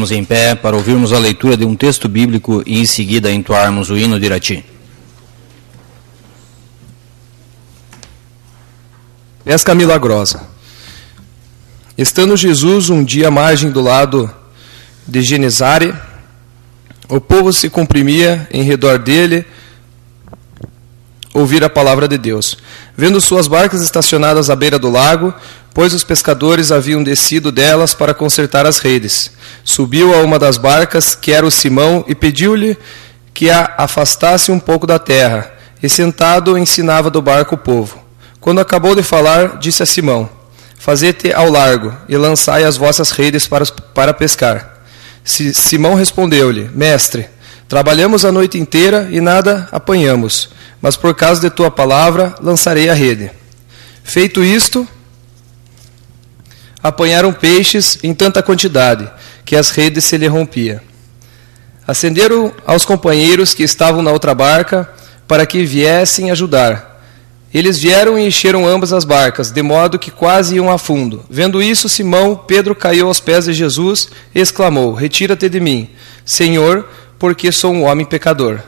Vamos em pé para ouvirmos a leitura de um texto bíblico e em seguida entoarmos o hino de Irati. Pesca milagrosa. Estando Jesus um dia à margem do lado de Genesare, o povo se comprimia em redor dele ouvir a palavra de Deus. Vendo suas barcas estacionadas à beira do lago, pois os pescadores haviam descido delas para consertar as redes, subiu a uma das barcas, que era o Simão, e pediu-lhe que a afastasse um pouco da terra, e sentado ensinava do barco o povo. Quando acabou de falar, disse a Simão: Fazete ao largo, e lançai as vossas redes para pescar. Simão respondeu-lhe: Mestre, trabalhamos a noite inteira e nada apanhamos, mas por causa de tua palavra lançarei a rede. Feito isto, apanharam peixes em tanta quantidade, que as redes se lhe rompiam. Acenderam aos companheiros que estavam na outra barca, para que viessem ajudar. Eles vieram e encheram ambas as barcas, de modo que quase iam a fundo. Vendo isso, Simão Pedro caiu aos pés de Jesus e exclamou: Retira-te de mim, Senhor, porque sou um homem pecador.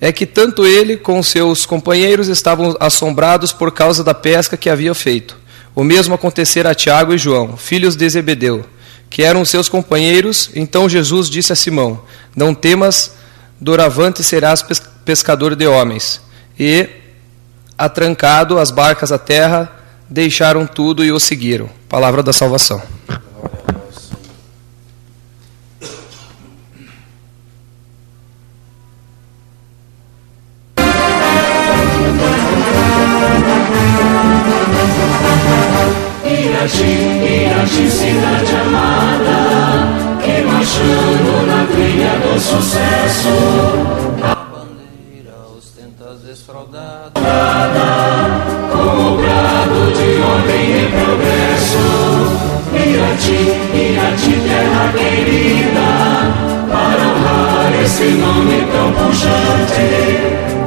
É que tanto ele como seus companheiros estavam assombrados por causa da pesca que havia feito. O mesmo acontecera a Tiago e João, filhos de Zebedeu, que eram seus companheiros. Então Jesus disse a Simão: Não temas, doravante serás pescador de homens. E, atrancado as barcas à terra, deixaram tudo e o seguiram. Palavra da salvação. Irati, cidade amada, que marchando na trilha do sucesso, a bandeira ostenta desfraldada, com o brado de ordem e progresso. Irati, terra querida, para honrar esse nome tão pujante,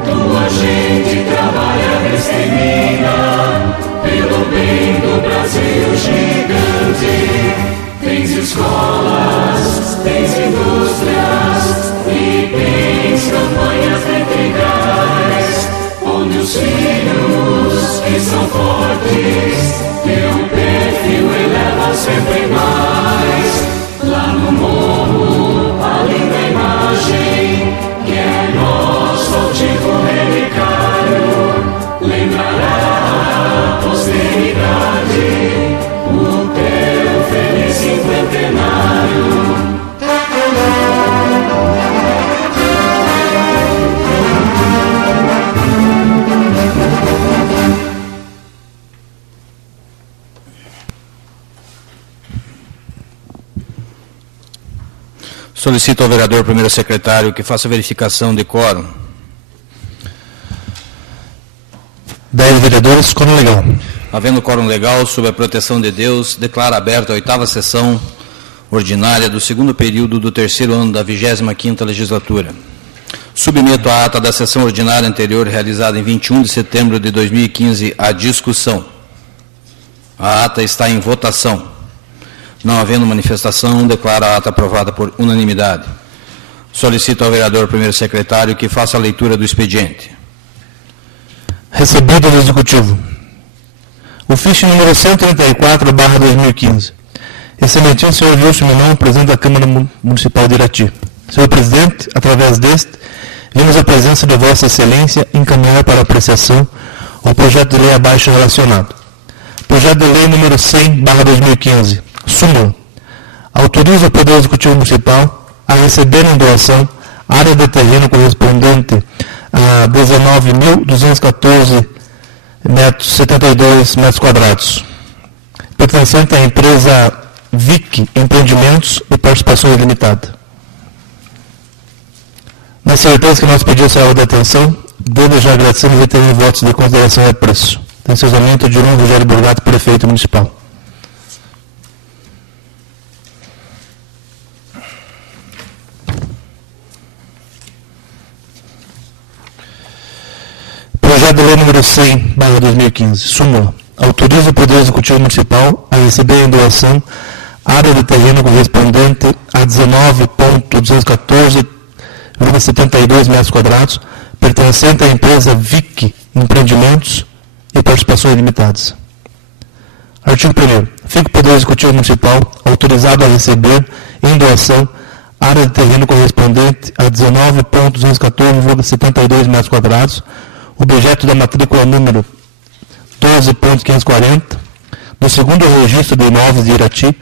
tua gente trabalha destemida, pelo bem do Brasil gigante. Tens escolas, tens indústrias e tens campanhas integrais, onde os filhos que são fortes, teu perfil eleva sempre mais. Lá no morro, a linda imagem, que é nosso altivo relicário, lembrará a posteridade o teu feliz cinquentenário. Solicito ao vereador primeiro secretário que faça verificação de quórum. 10 vereadores, quórum legal. Havendo quórum legal, sob a proteção de Deus, declaro aberta a 8ª sessão ordinária do segundo período do terceiro ano da 25ª legislatura. Submeto a ata da sessão ordinária anterior, realizada em 21 de setembro de 2015, à discussão. A ata está em votação. Não havendo manifestação, declaro a ata aprovada por unanimidade. Solicito ao vereador primeiro secretário que faça a leitura do expediente. Recebido do Executivo. Ofício número 134/2015. Excelentíssimo senhor Wilson Menon, presidente da Câmara Municipal de Irati. Senhor presidente, através deste, vimos a presença de Vossa Excelência encaminhar para apreciação o projeto de lei abaixo relacionado. Projeto de lei número 100/2015. Súmula. Autoriza o Poder Executivo Municipal a receber em doação área de terreno correspondente a 19.214,72 metros quadrados, pertencente à empresa VIC Empreendimentos e Participações Limitada. Na certeza que nosso pedido será de atenção, desde já agradecemos e teremos votos de consideração e apreço. Atenciosamente, Dilon Rogério Burgato, prefeito municipal. Projeto de lei número 100/2015. Súmula. Autoriza o Poder Executivo Municipal a receber em doação área de terreno correspondente a 19.214,72 metros quadrados, pertencente à empresa VIC Empreendimentos e Participações Limitadas. Artigo 1º. Fica o Poder Executivo Municipal autorizado a receber em doação área de terreno correspondente a 19.214,72 metros quadrados, objeto da matrícula número 12.540, do segundo registro de imóveis de Irati,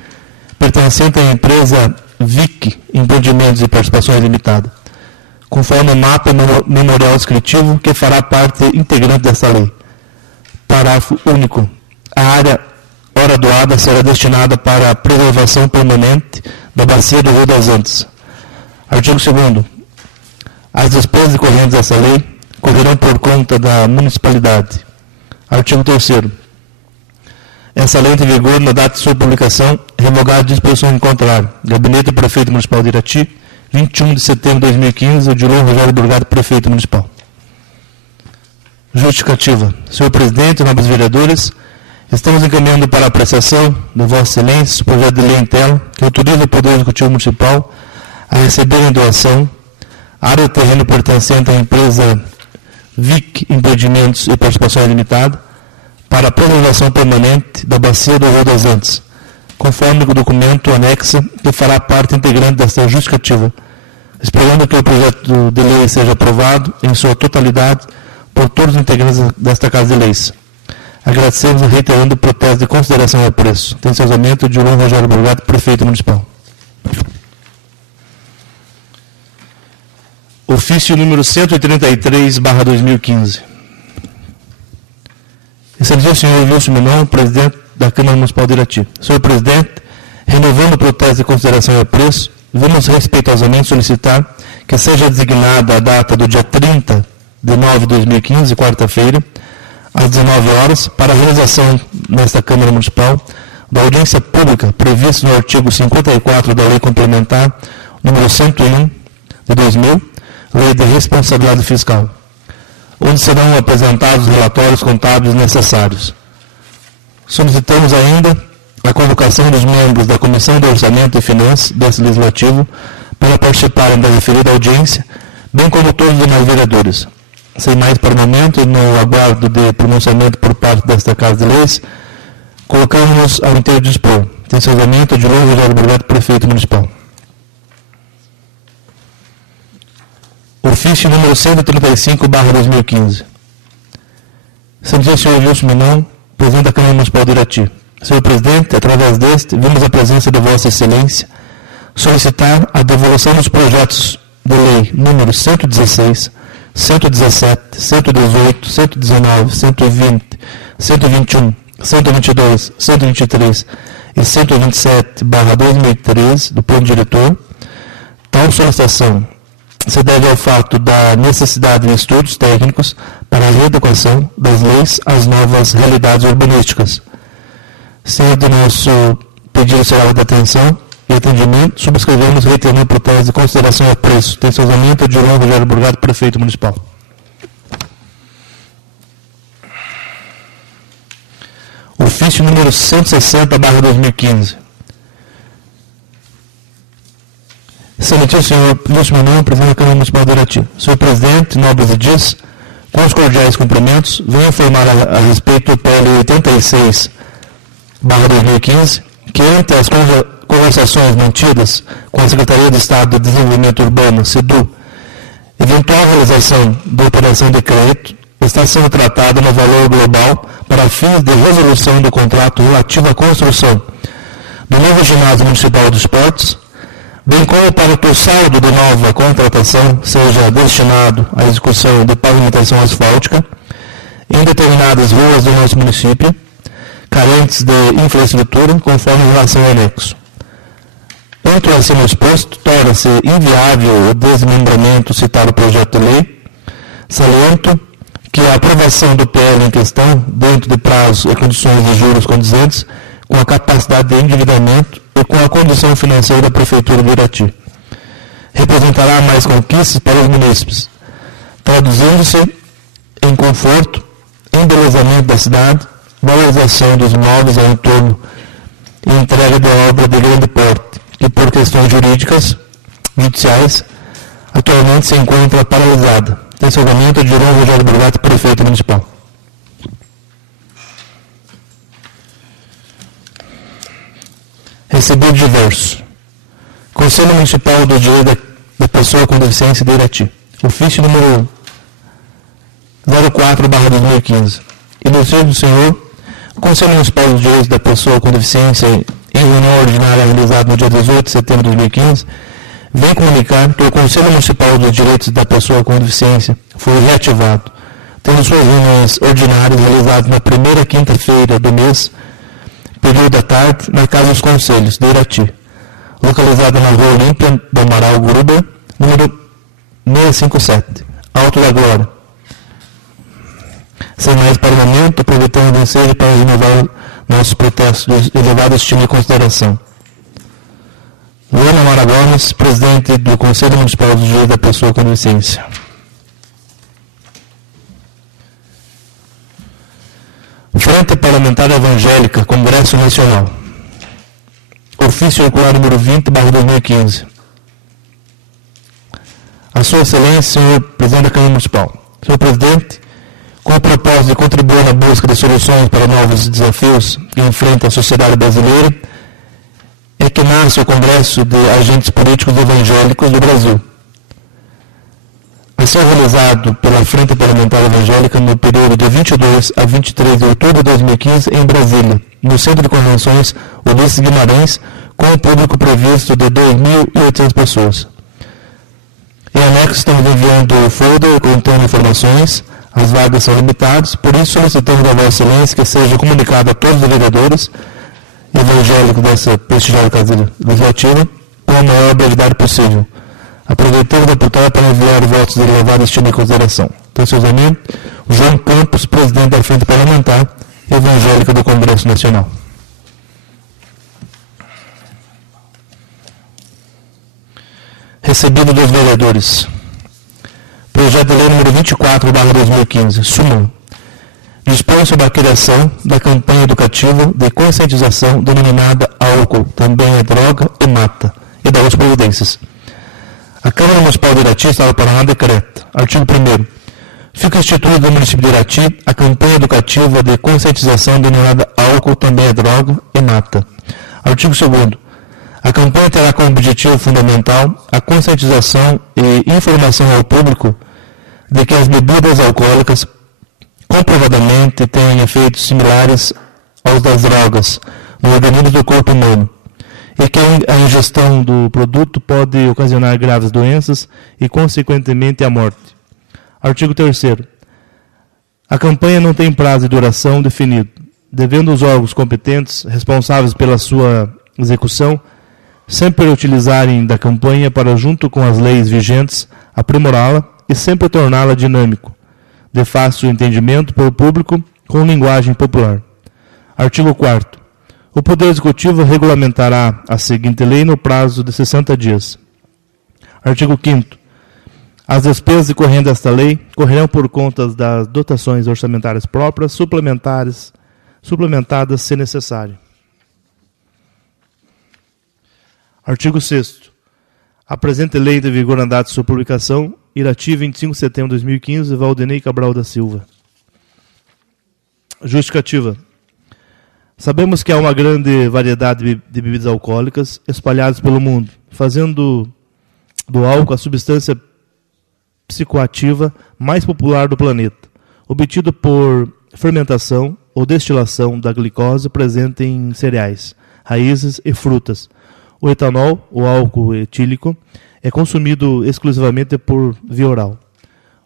pertencente à empresa VIC Empreendimentos e Participações Limitada, conforme o mapa memorial descritivo que fará parte integrante desta lei. Parágrafo único. A área ora doada será destinada para a preservação permanente da bacia do Rio das Antas. Artigo 2º. As despesas decorrentes dessa lei correrão por conta da municipalidade. Artigo 3º. Essa lei entra em vigor na data de sua publicação, revogada de disposição em contrário. Gabinete do Prefeito Municipal de Irati, 21 de setembro de 2015, Odilon Rogério Burgado, Prefeito Municipal. Justificativa. Senhor Presidente, nobres vereadores, estamos encaminhando para a apreciação de Vossa Excelência o projeto de lei em tela que autoriza o Poder Executivo Municipal a receber em doação área de terreno pertencente à empresa VIC Empreendimentos e Participações Limitada para a preservação permanente da bacia do Rio das Antas, conforme o documento anexo que fará parte integrante desta justificativa, esperando que o projeto de lei seja aprovado em sua totalidade por todos os integrantes desta Casa de Leis. Agradecemos e reiterando o protesto de consideração e apreço. Atenciosamente, de Odilon Rogério Burgado, Prefeito Municipal. Ofício número 133/2015. Excelentíssimo senhor Wilson Minon, presidente da Câmara Municipal de Irati. Senhor presidente, renovando o protesto de consideração e apreço, vamos respeitosamente solicitar que seja designada a data do dia 30 de nove de 2015, quarta-feira, às 19 horas, para a realização nesta Câmara Municipal da audiência pública prevista no artigo 54 da Lei Complementar número 101 de 2000, Lei de Responsabilidade Fiscal, onde serão apresentados os relatórios contábeis necessários. Solicitamos ainda a convocação dos membros da Comissão de Orçamento e Finanças desse Legislativo para participarem da referida audiência, bem como todos os demais vereadores. Sem mais para o momento, no aguardo de pronunciamento por parte desta Casa de Leis, colocamos ao inteiro dispor. Atenciosamente, Odilon Rogério Burgado, Prefeito Municipal. Ofício número 135/2015. Excelentíssimo senhor Wilson Minon, presidente da Câmara Municipal de Irati. Senhor presidente, através deste, vimos a presença de Vossa Excelência solicitar a devolução dos projetos de lei número 116, 117, 118, 119, 120, 121, 122, 123 e 127/2013 do plano diretor. Tal solicitação se deve ao fato da necessidade de estudos técnicos para a readequação das leis às novas realidades urbanísticas. Sendo nosso pedido será de atenção e atendimento, subscrevemos reiterando o protesto de consideração e apreço. Atenciosamente, Odilon Rogério Burgado, Prefeito Municipal. Ofício número 160/2015. Excelentíssimo senhor Wilson Minon, presidente da Câmara Municipal de Irati. Senhor presidente, nobres edis, com os cordiais cumprimentos, venho informar a respeito do PL 86/2015, que entre as conversações mantidas com a Secretaria de Estado de Desenvolvimento Urbano, SEDU, eventual realização da operação de crédito está sendo tratada no valor global para fins de resolução do contrato relativo à construção do novo ginásio municipal de esportes, bem como para que o saldo da nova contratação seja destinado à execução de pavimentação asfáltica em determinadas ruas do nosso município, carentes de infraestrutura, conforme relação ao anexo. Entre o acima exposto, torna-se inviável o desmembramento citado projeto de lei, saliento que a aprovação do PL em questão, dentro de prazos e condições de juros condizentes, com a capacidade de endividamento e com a condição financeira da Prefeitura de Irati, representará mais conquistas para os munícipes, traduzindo-se em conforto, embelezamento da cidade, valorização dos imóveis ao entorno e entrega de obra de grande porte, que por questões judiciais, atualmente se encontra paralisada. Esse orçamento de João Rogério Burgato, prefeito municipal. Recebido diversos. Conselho Municipal do Direito da Pessoa com Deficiência de Irati. Ofício número 04/2015. Ilustrado do Senhor, o Conselho Municipal do Direito da Pessoa com Deficiência, em reunião ordinária realizada no dia 18 de setembro de 2015, vem comunicar que o Conselho Municipal dos Direitos da Pessoa com Deficiência foi reativado, tendo suas reuniões ordinárias realizadas na primeira quinta-feira do mês, período da tarde, na Casa dos Conselhos, de Irati, localizada na Rua Olímpia do Amaral Gruber, número 657, Alto da Glória. Sem mais para o momento, aproveitando o ensejo para renovar nossos protestos de elevada estima e consideração. Luana Mara Gomes, presidente do Conselho Municipal do Direito da Pessoa com Deficiência. Frente Parlamentar Evangélica, Congresso Nacional. Ofício circular número 20/2015. A Sua Excelência, senhor Presidente da Câmara Municipal. Senhor Presidente, com o propósito de contribuir na busca de soluções para novos desafios que enfrenta a sociedade brasileira, é que nasce o Congresso de Agentes Políticos Evangélicos do Brasil. Vai ser realizado pela Frente Parlamentar Evangélica no período de 22 a 23 de outubro de 2015 em Brasília, no Centro de Convenções Ulisses Guimarães, com um público previsto de 2.800 pessoas. Em anexo estamos enviando o folder contendo informações. As vagas são limitadas, por isso solicitamos a Vossa Excelência que seja comunicado a todos os vereadores evangélicos dessa prestigiada Casa Legislativa com a maior brevidade possível. Aproveitando o deputado para enviar votos de elevada estima e consideração. Atenciosamente, o João Campos, presidente da Frente Parlamentar Evangélica do Congresso Nacional. Recebido dos vereadores. Projeto de lei número 24/2015. Súmula. Dispõe sobre a criação da campanha educativa de conscientização denominada Álcool, também é droga e mata, e das outras providências. A Câmara Municipal de Irati, Estado do Paraná, decreta. Artigo 1º. Fica instituída no município de Irati a campanha educativa de conscientização denominada Álcool, também é droga e mata. Artigo 2º. A campanha terá como objetivo fundamental a conscientização e informação ao público de que as bebidas alcoólicas comprovadamente têm efeitos similares aos das drogas no organismo do corpo humano e que a ingestão do produto pode ocasionar graves doenças e, consequentemente, a morte. Artigo 3º. A campanha não tem prazo de duração definido, devendo os órgãos competentes responsáveis pela sua execução sempre utilizarem da campanha para, junto com as leis vigentes, aprimorá-la e sempre torná-la dinâmico, de fácil entendimento pelo público, com linguagem popular. Artigo 4º. O Poder Executivo regulamentará a seguinte lei no prazo de 60 dias. Artigo 5º. As despesas decorrentes desta lei correrão por conta das dotações orçamentárias próprias, suplementadas se necessário. Artigo 6º. A presente lei de vigor na data de sua publicação, Irati, 25 de setembro de 2015, Valdenei Cabral da Silva. Justificativa. Sabemos que há uma grande variedade de bebidas alcoólicas espalhadas pelo mundo, fazendo do álcool a substância psicoativa mais popular do planeta, obtido por fermentação ou destilação da glicose presente em cereais, raízes e frutas. O etanol, o álcool etílico, é consumido exclusivamente por via oral.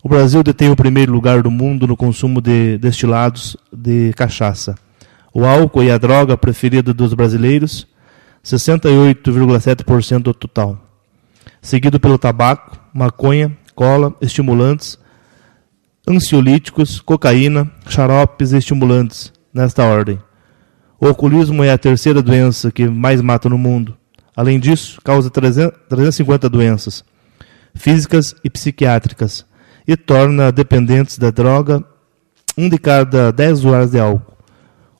O Brasil detém o primeiro lugar do mundo no consumo de destilados de cachaça. O álcool é a droga preferida dos brasileiros, 68,7% do total. Seguido pelo tabaco, maconha, cola, estimulantes, ansiolíticos, cocaína, xaropes e estimulantes, nesta ordem. O alcoolismo é a terceira doença que mais mata no mundo. Além disso, causa 350 doenças físicas e psiquiátricas e torna dependentes da droga 1 de cada 10 usuários de álcool.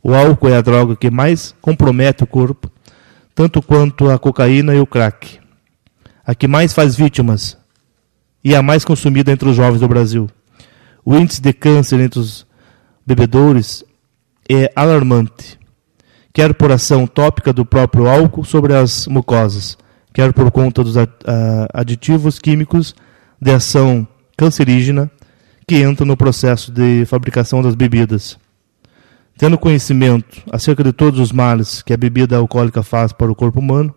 O álcool é a droga que mais compromete o corpo tanto quanto a cocaína e o crack, a que mais faz vítimas e a mais consumida entre os jovens do Brasil. O índice de câncer entre os bebedores é alarmante, quer por ação tópica do próprio álcool sobre as mucosas, quer por conta dos aditivos químicos de ação cancerígena que entram no processo de fabricação das bebidas. Tendo conhecimento acerca de todos os males que a bebida alcoólica faz para o corpo humano,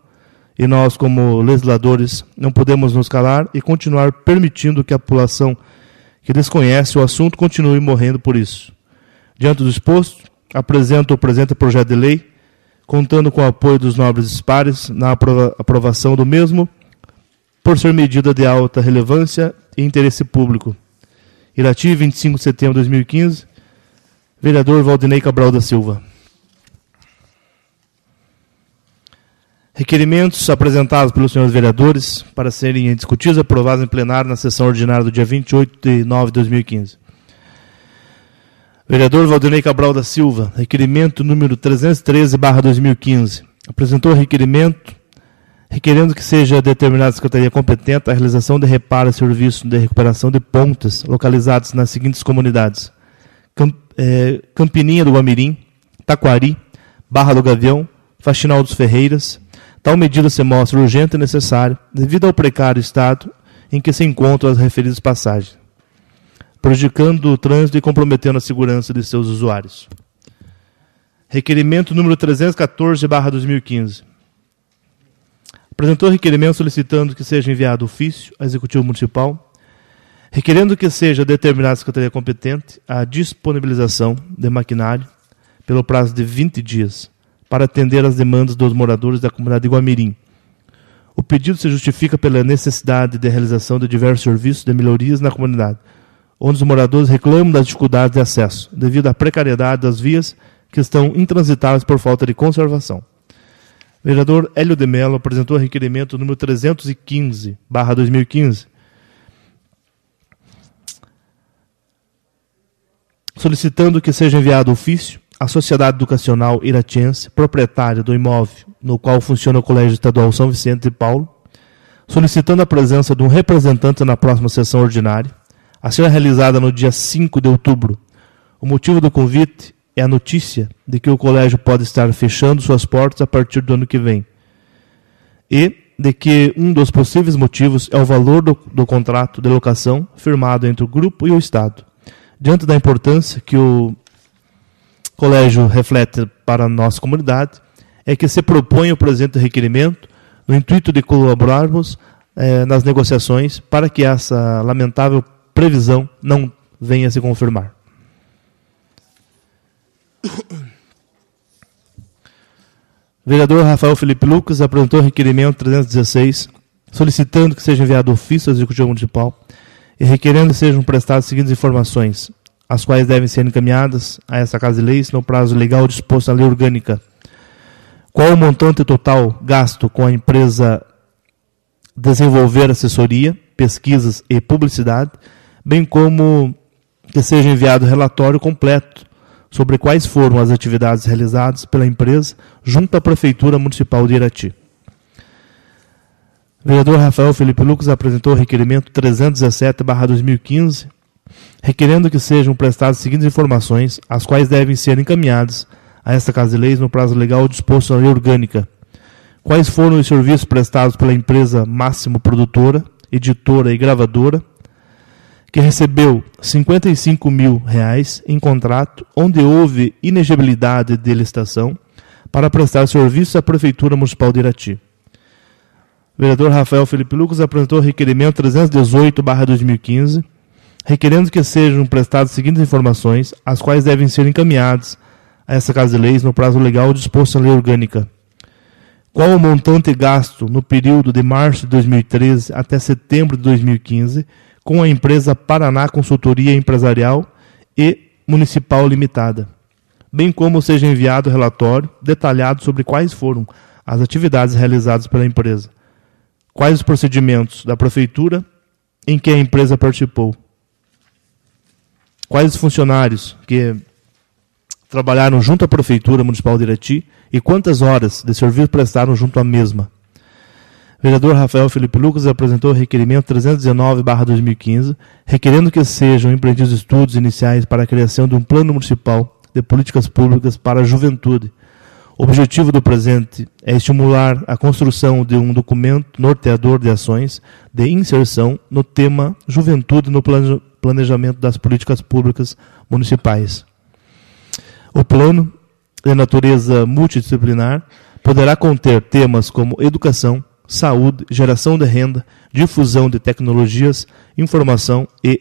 e nós, como legisladores, não podemos nos calar e continuar permitindo que a população que desconhece o assunto continue morrendo por isso. Diante do exposto, apresento o presente projeto de lei, contando com o apoio dos nobres pares na aprovação do mesmo, por ser medida de alta relevância e interesse público. Irati, 25 de setembro de 2015, vereador Valdinei Cabral da Silva. Requerimentos apresentados pelos senhores vereadores para serem discutidos e aprovados em plenário na sessão ordinária do dia 28 de nove de 2015. Vereador Valdinei Cabral da Silva, requerimento número 313/2015. Apresentou requerimento requerendo que seja determinada a Secretaria competente a realização de reparo e serviço de recuperação de pontes localizados nas seguintes comunidades: Campininha do Guamirim, Taquari, Barra do Gavião, Faxinal dos Ferreiras. Tal medida se mostra urgente e necessária devido ao precário estado em que se encontram as referidas passagens, prejudicando o trânsito e comprometendo a segurança de seus usuários. Requerimento número 314/2015. Apresentou requerimento solicitando que seja enviado ofício ao Executivo Municipal, requerendo que seja determinada a Secretaria competente a disponibilização de maquinário pelo prazo de 20 dias para atender às demandas dos moradores da comunidade de Guamirim. O pedido se justifica pela necessidade de realização de diversos serviços de melhorias na comunidade, onde os moradores reclamam das dificuldades de acesso, devido à precariedade das vias que estão intransitáveis por falta de conservação. O vereador Hélio de Mello apresentou requerimento número 315/2015, solicitando que seja enviado ofício à Sociedade Educacional Iratiense, proprietária do imóvel no qual funciona o Colégio Estadual São Vicente de Paulo, solicitando a presença de um representante na próxima sessão ordinária, a ser realizada no dia 5 de outubro. O motivo do convite é a notícia de que o colégio pode estar fechando suas portas a partir do ano que vem, e de que um dos possíveis motivos é o valor do contrato de locação firmado entre o grupo e o Estado. Diante da importância que o colégio reflete para a nossa comunidade, é que se propõe o presente requerimento no intuito de colaborarmos nas negociações para que essa lamentável previsão não venha a se confirmar. Vereador Rafael Felipe Lucas apresentou requerimento 316, solicitando que seja enviado ofício ao Executivo Municipal e requerendo que sejam prestadas as seguintes informações, as quais devem ser encaminhadas a essa Casa de Leis no prazo legal disposto na Lei Orgânica. Qual o montante total gasto com a empresa desenvolver assessoria, pesquisas e publicidade, bem como que seja enviado relatório completo sobre quais foram as atividades realizadas pela empresa junto à Prefeitura Municipal de Irati. O vereador Rafael Felipe Lucas apresentou o requerimento 317/2015, requerendo que sejam prestadas as seguintes informações, as quais devem ser encaminhadas a esta Casa de Leis no prazo legal disposto na Lei Orgânica. Quais foram os serviços prestados pela empresa Máximo Produtora, editora e gravadora, que recebeu R$55 mil em contrato, onde houve inexigibilidade de licitação, para prestar serviços à Prefeitura Municipal de Irati. O vereador Rafael Felipe Lucas apresentou o requerimento 318/2015, requerendo que sejam prestadas as seguintes informações, as quais devem ser encaminhadas a essa Casa de Leis no prazo legal disposto na Lei Orgânica. Qual o montante gasto no período de março de 2013 até setembro de 2015 com a empresa Paraná Consultoria Empresarial e Municipal Limitada, bem como seja enviado relatório detalhado sobre quais foram as atividades realizadas pela empresa, quais os procedimentos da Prefeitura em que a empresa participou, quais os funcionários que trabalharam junto à Prefeitura Municipal de Irati e quantas horas de serviço prestaram junto à mesma. O vereador Rafael Felipe Lucas apresentou o requerimento 319/2015, requerendo que sejam empreendidos estudos iniciais para a criação de um plano municipal de políticas públicas para a juventude. O objetivo do presente é estimular a construção de um documento norteador de ações de inserção no tema juventude no planejamento das políticas públicas municipais. O plano, de natureza multidisciplinar, poderá conter temas como educação, saúde, geração de renda, difusão de tecnologias, informação e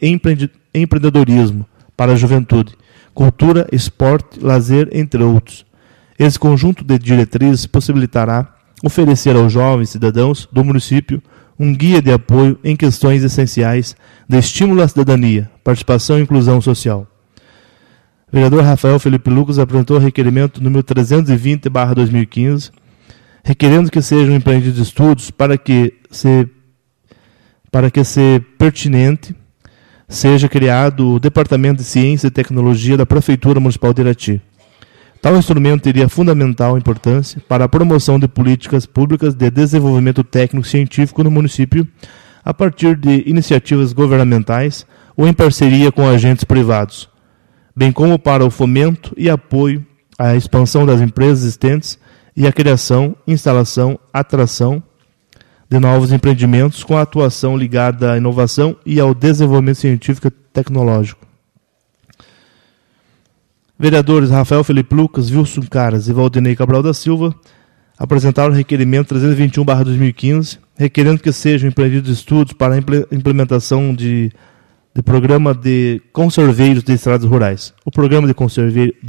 empreendedorismo para a juventude, cultura, esporte, lazer, entre outros. Esse conjunto de diretrizes possibilitará oferecer aos jovens cidadãos do município um guia de apoio em questões essenciais de estímulo à cidadania, participação e inclusão social. O vereador Rafael Felipe Lucas apresentou o requerimento número 320/2015, requerendo que sejam empreendidos estudos para que, se pertinente, seja criado o Departamento de Ciência e Tecnologia da Prefeitura Municipal de Irati. Tal instrumento teria fundamental importância para a promoção de políticas públicas de desenvolvimento técnico-científico no município, a partir de iniciativas governamentais ou em parceria com agentes privados, bem como para o fomento e apoio à expansão das empresas existentes e a criação, instalação, atração de novos empreendimentos com a atuação ligada à inovação e ao desenvolvimento científico e tecnológico. Vereadores Rafael Felipe Lucas, Wilson Caras e Valdinei Cabral da Silva apresentaram o requerimento 321/2015, requerendo que sejam empreendidos estudos para a implementação de programa de conserveiros de estradas rurais. O programa de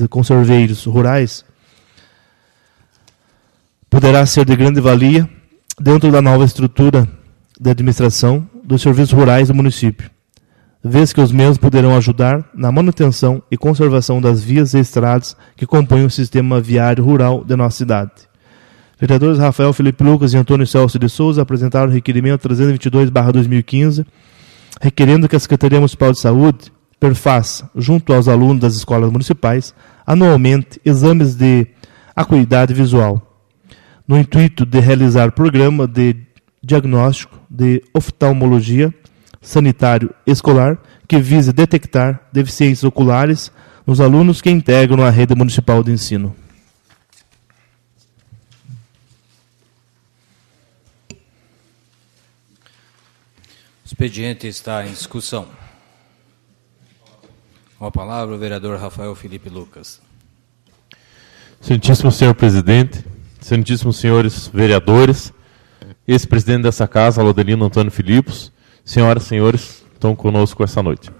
conserveiros rurais poderá ser de grande valia dentro da nova estrutura de administração dos serviços rurais do município, vez que os mesmos poderão ajudar na manutenção e conservação das vias e estradas que compõem o sistema viário rural de nossa cidade. Vereadores Rafael Felipe Lucas e Antônio Celso de Souza apresentaram o requerimento 322/2015, requerendo que a Secretaria Municipal de Saúde perfaça, junto aos alunos das escolas municipais, anualmente exames de acuidade visual, no intuito de realizar programa de diagnóstico de oftalmologia sanitário escolar que vise detectar deficiências oculares nos alunos que integram a rede municipal de ensino. O expediente está em discussão. Com a palavra o vereador Rafael Felipe Lucas. Excelentíssimo senhor presidente, excelentíssimos senhores vereadores, ex-presidente dessa casa, Laudelino Antônio Filipos, senhoras e senhores, estão conosco essa noite.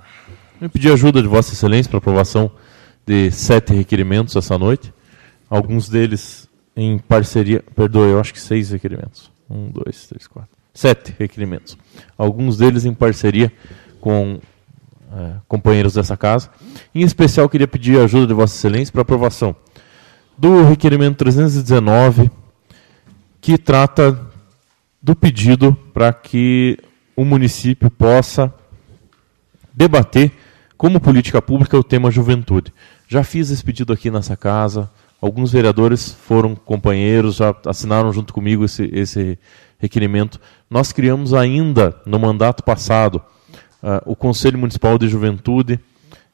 Eu pedi ajuda de Vossa Excelência para aprovação de 7 requerimentos essa noite, alguns deles em parceria, eu acho que 6 requerimentos. 1, 2, 3, 4. 7 requerimentos. Alguns deles em parceria com companheiros dessa casa. Em especial, queria pedir a ajuda de Vossa Excelência para aprovação do requerimento 319, que trata do pedido para que o município possa debater como política pública o tema juventude. Já fiz esse pedido aqui nessa casa, alguns vereadores foram companheiros, já assinaram junto comigo esse requerimento. Nós criamos ainda, no mandato passado, o Conselho Municipal de Juventude.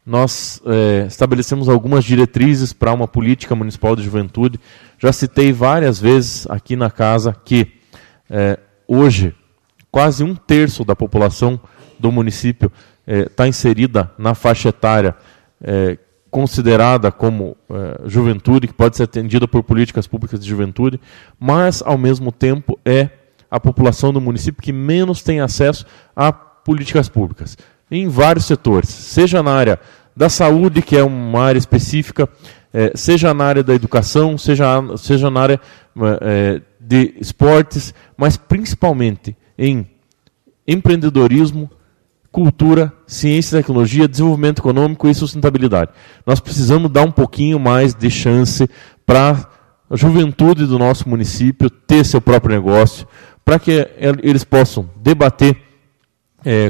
Nós estabelecemos algumas diretrizes para uma política municipal de juventude. Já citei várias vezes aqui na casa que hoje quase 1/3 da população do município está inserida na faixa etária considerada como juventude, que pode ser atendida por políticas públicas de juventude, mas, ao mesmo tempo, é a população do município que menos tem acesso a políticas públicas, em vários setores, seja na área da saúde, que é uma área específica, seja na área da educação, seja na área de esportes, mas principalmente em empreendedorismo, cultura, ciência e tecnologia, desenvolvimento econômico e sustentabilidade. Nós precisamos dar um pouquinho mais de chance para a juventude do nosso município ter seu próprio negócio, para que eles possam debater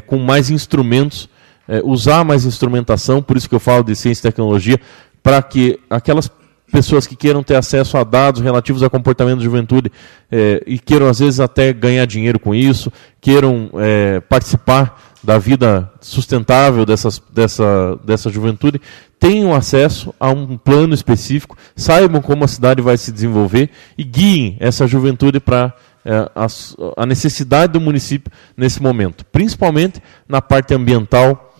com mais instrumentos, usar mais instrumentação, por isso que eu falo de ciência e tecnologia, para que aquelas pessoas que queiram ter acesso a dados relativos ao comportamento da juventude e queiram, às vezes, até ganhar dinheiro com isso, queiram participar da vida sustentável dessa juventude, tenham acesso a um plano específico, saibam como a cidade vai se desenvolver e guiem essa juventude para a necessidade do município nesse momento, principalmente na parte ambiental,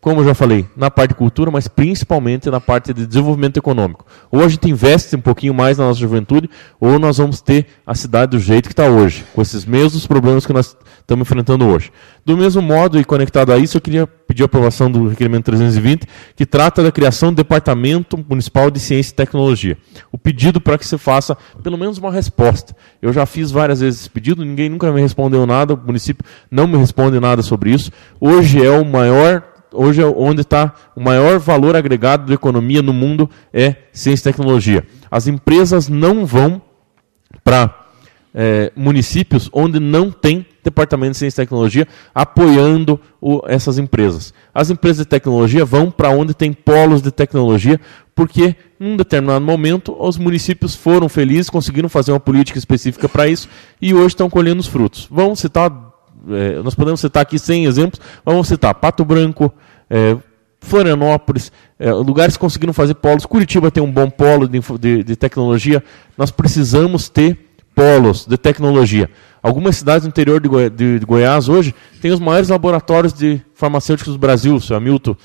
como eu já falei, na parte de cultura, mas principalmente na parte de desenvolvimento econômico. Ou a gente investe um pouquinho mais na nossa juventude, ou nós vamos ter a cidade do jeito que está hoje, com esses mesmos problemas que nós estamos enfrentando hoje. Do mesmo modo, e conectado a isso, eu queria pedir a aprovação do requerimento 320, que trata da criação do Departamento Municipal de Ciência e Tecnologia. O pedido para que se faça pelo menos uma resposta. Eu já fiz várias vezes esse pedido, ninguém nunca me respondeu nada, o município não me responde nada sobre isso. Hoje é onde está o maior valor agregado da economia no mundo, é ciência e tecnologia. As empresas não vão para municípios onde não tem departamento de ciência e tecnologia apoiando essas empresas. As empresas de tecnologia vão para onde tem polos de tecnologia, porque num determinado momento os municípios foram felizes, conseguiram fazer uma política específica para isso e hoje estão colhendo os frutos. Vamos citar, nós podemos citar aqui 100 exemplos, vamos citar Pato Branco, Florianópolis, lugares que conseguiram fazer polos. Curitiba tem um bom polo de tecnologia. Nós precisamos ter polos de tecnologia. Algumas cidades do interior de Goiás hoje têm os maiores laboratórios de farmacêuticos do Brasil. O seu Hamilton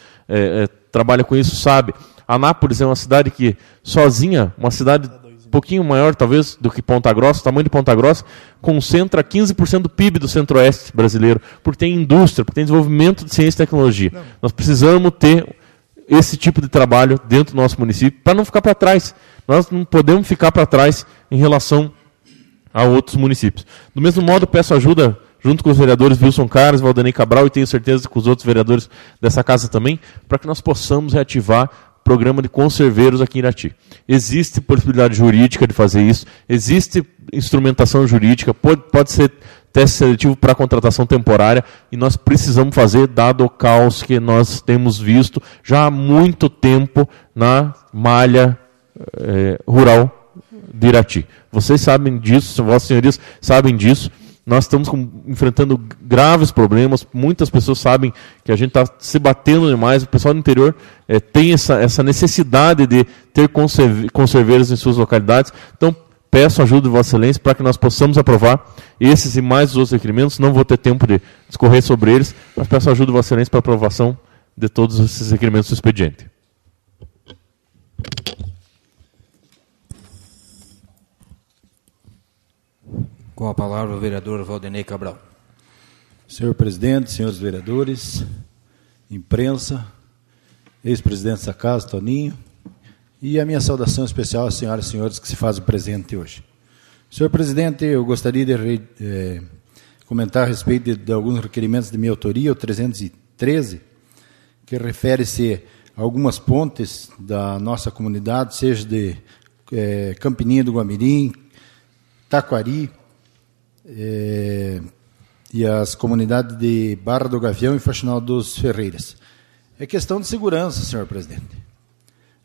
trabalha com isso, sabe. Anápolis é uma cidade que, sozinha, uma cidade um pouquinho maior, talvez, do que Ponta Grossa, o tamanho de Ponta Grossa, concentra 15% do PIB do centro-oeste brasileiro, porque tem indústria, porque tem desenvolvimento de ciência e tecnologia. Nós precisamos ter esse tipo de trabalho dentro do nosso município para não ficar para trás. Nós não podemos ficar para trás em relação a outros municípios. Do mesmo modo, peço ajuda, junto com os vereadores Wilson Caras, Valdenei Cabral, e tenho certeza que os outros vereadores dessa casa também, para que nós possamos reativar o programa de conserveiros aqui em Irati. Existe possibilidade jurídica de fazer isso, existe instrumentação jurídica, pode ser teste seletivo para contratação temporária, e nós precisamos fazer, dado o caos que nós temos visto já há muito tempo na malha rural de Irati. Vocês sabem disso, vossas senhorias sabem disso. Nós estamos enfrentando graves problemas, muitas pessoas sabem que a gente está se batendo demais, o pessoal do interior tem essa necessidade de ter conserveiros em suas localidades. Então, peço a ajuda de Vossa Excelência para que nós possamos aprovar esses e mais os outros requerimentos. Não vou ter tempo de discorrer sobre eles, mas peço a ajuda de Vossa Excelência para a aprovação de todos esses requerimentos do expediente. Com a palavra o vereador Valdenei Cabral. Senhor presidente, senhores vereadores, imprensa, ex-presidente da casa, Toninho, e a minha saudação especial às senhoras e senhores que se fazem presente hoje. Senhor presidente, eu gostaria de comentar a respeito de alguns requerimentos de minha autoria, o 313, que refere-se a algumas pontes da nossa comunidade, seja de Campininha do Guamirim, Taquari, e as comunidades de Barra do Gavião e Faxinal dos Ferreiras. É questão de segurança, senhor presidente.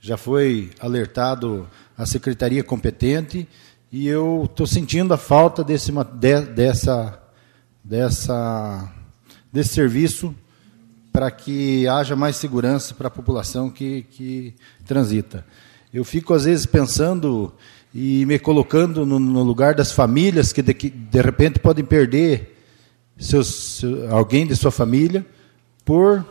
Já foi alertado a secretaria competente e eu estou sentindo a falta desse serviço para que haja mais segurança para a população que transita. Eu fico, às vezes, pensando e me colocando no lugar das famílias que, de repente, podem perder alguém de sua família por,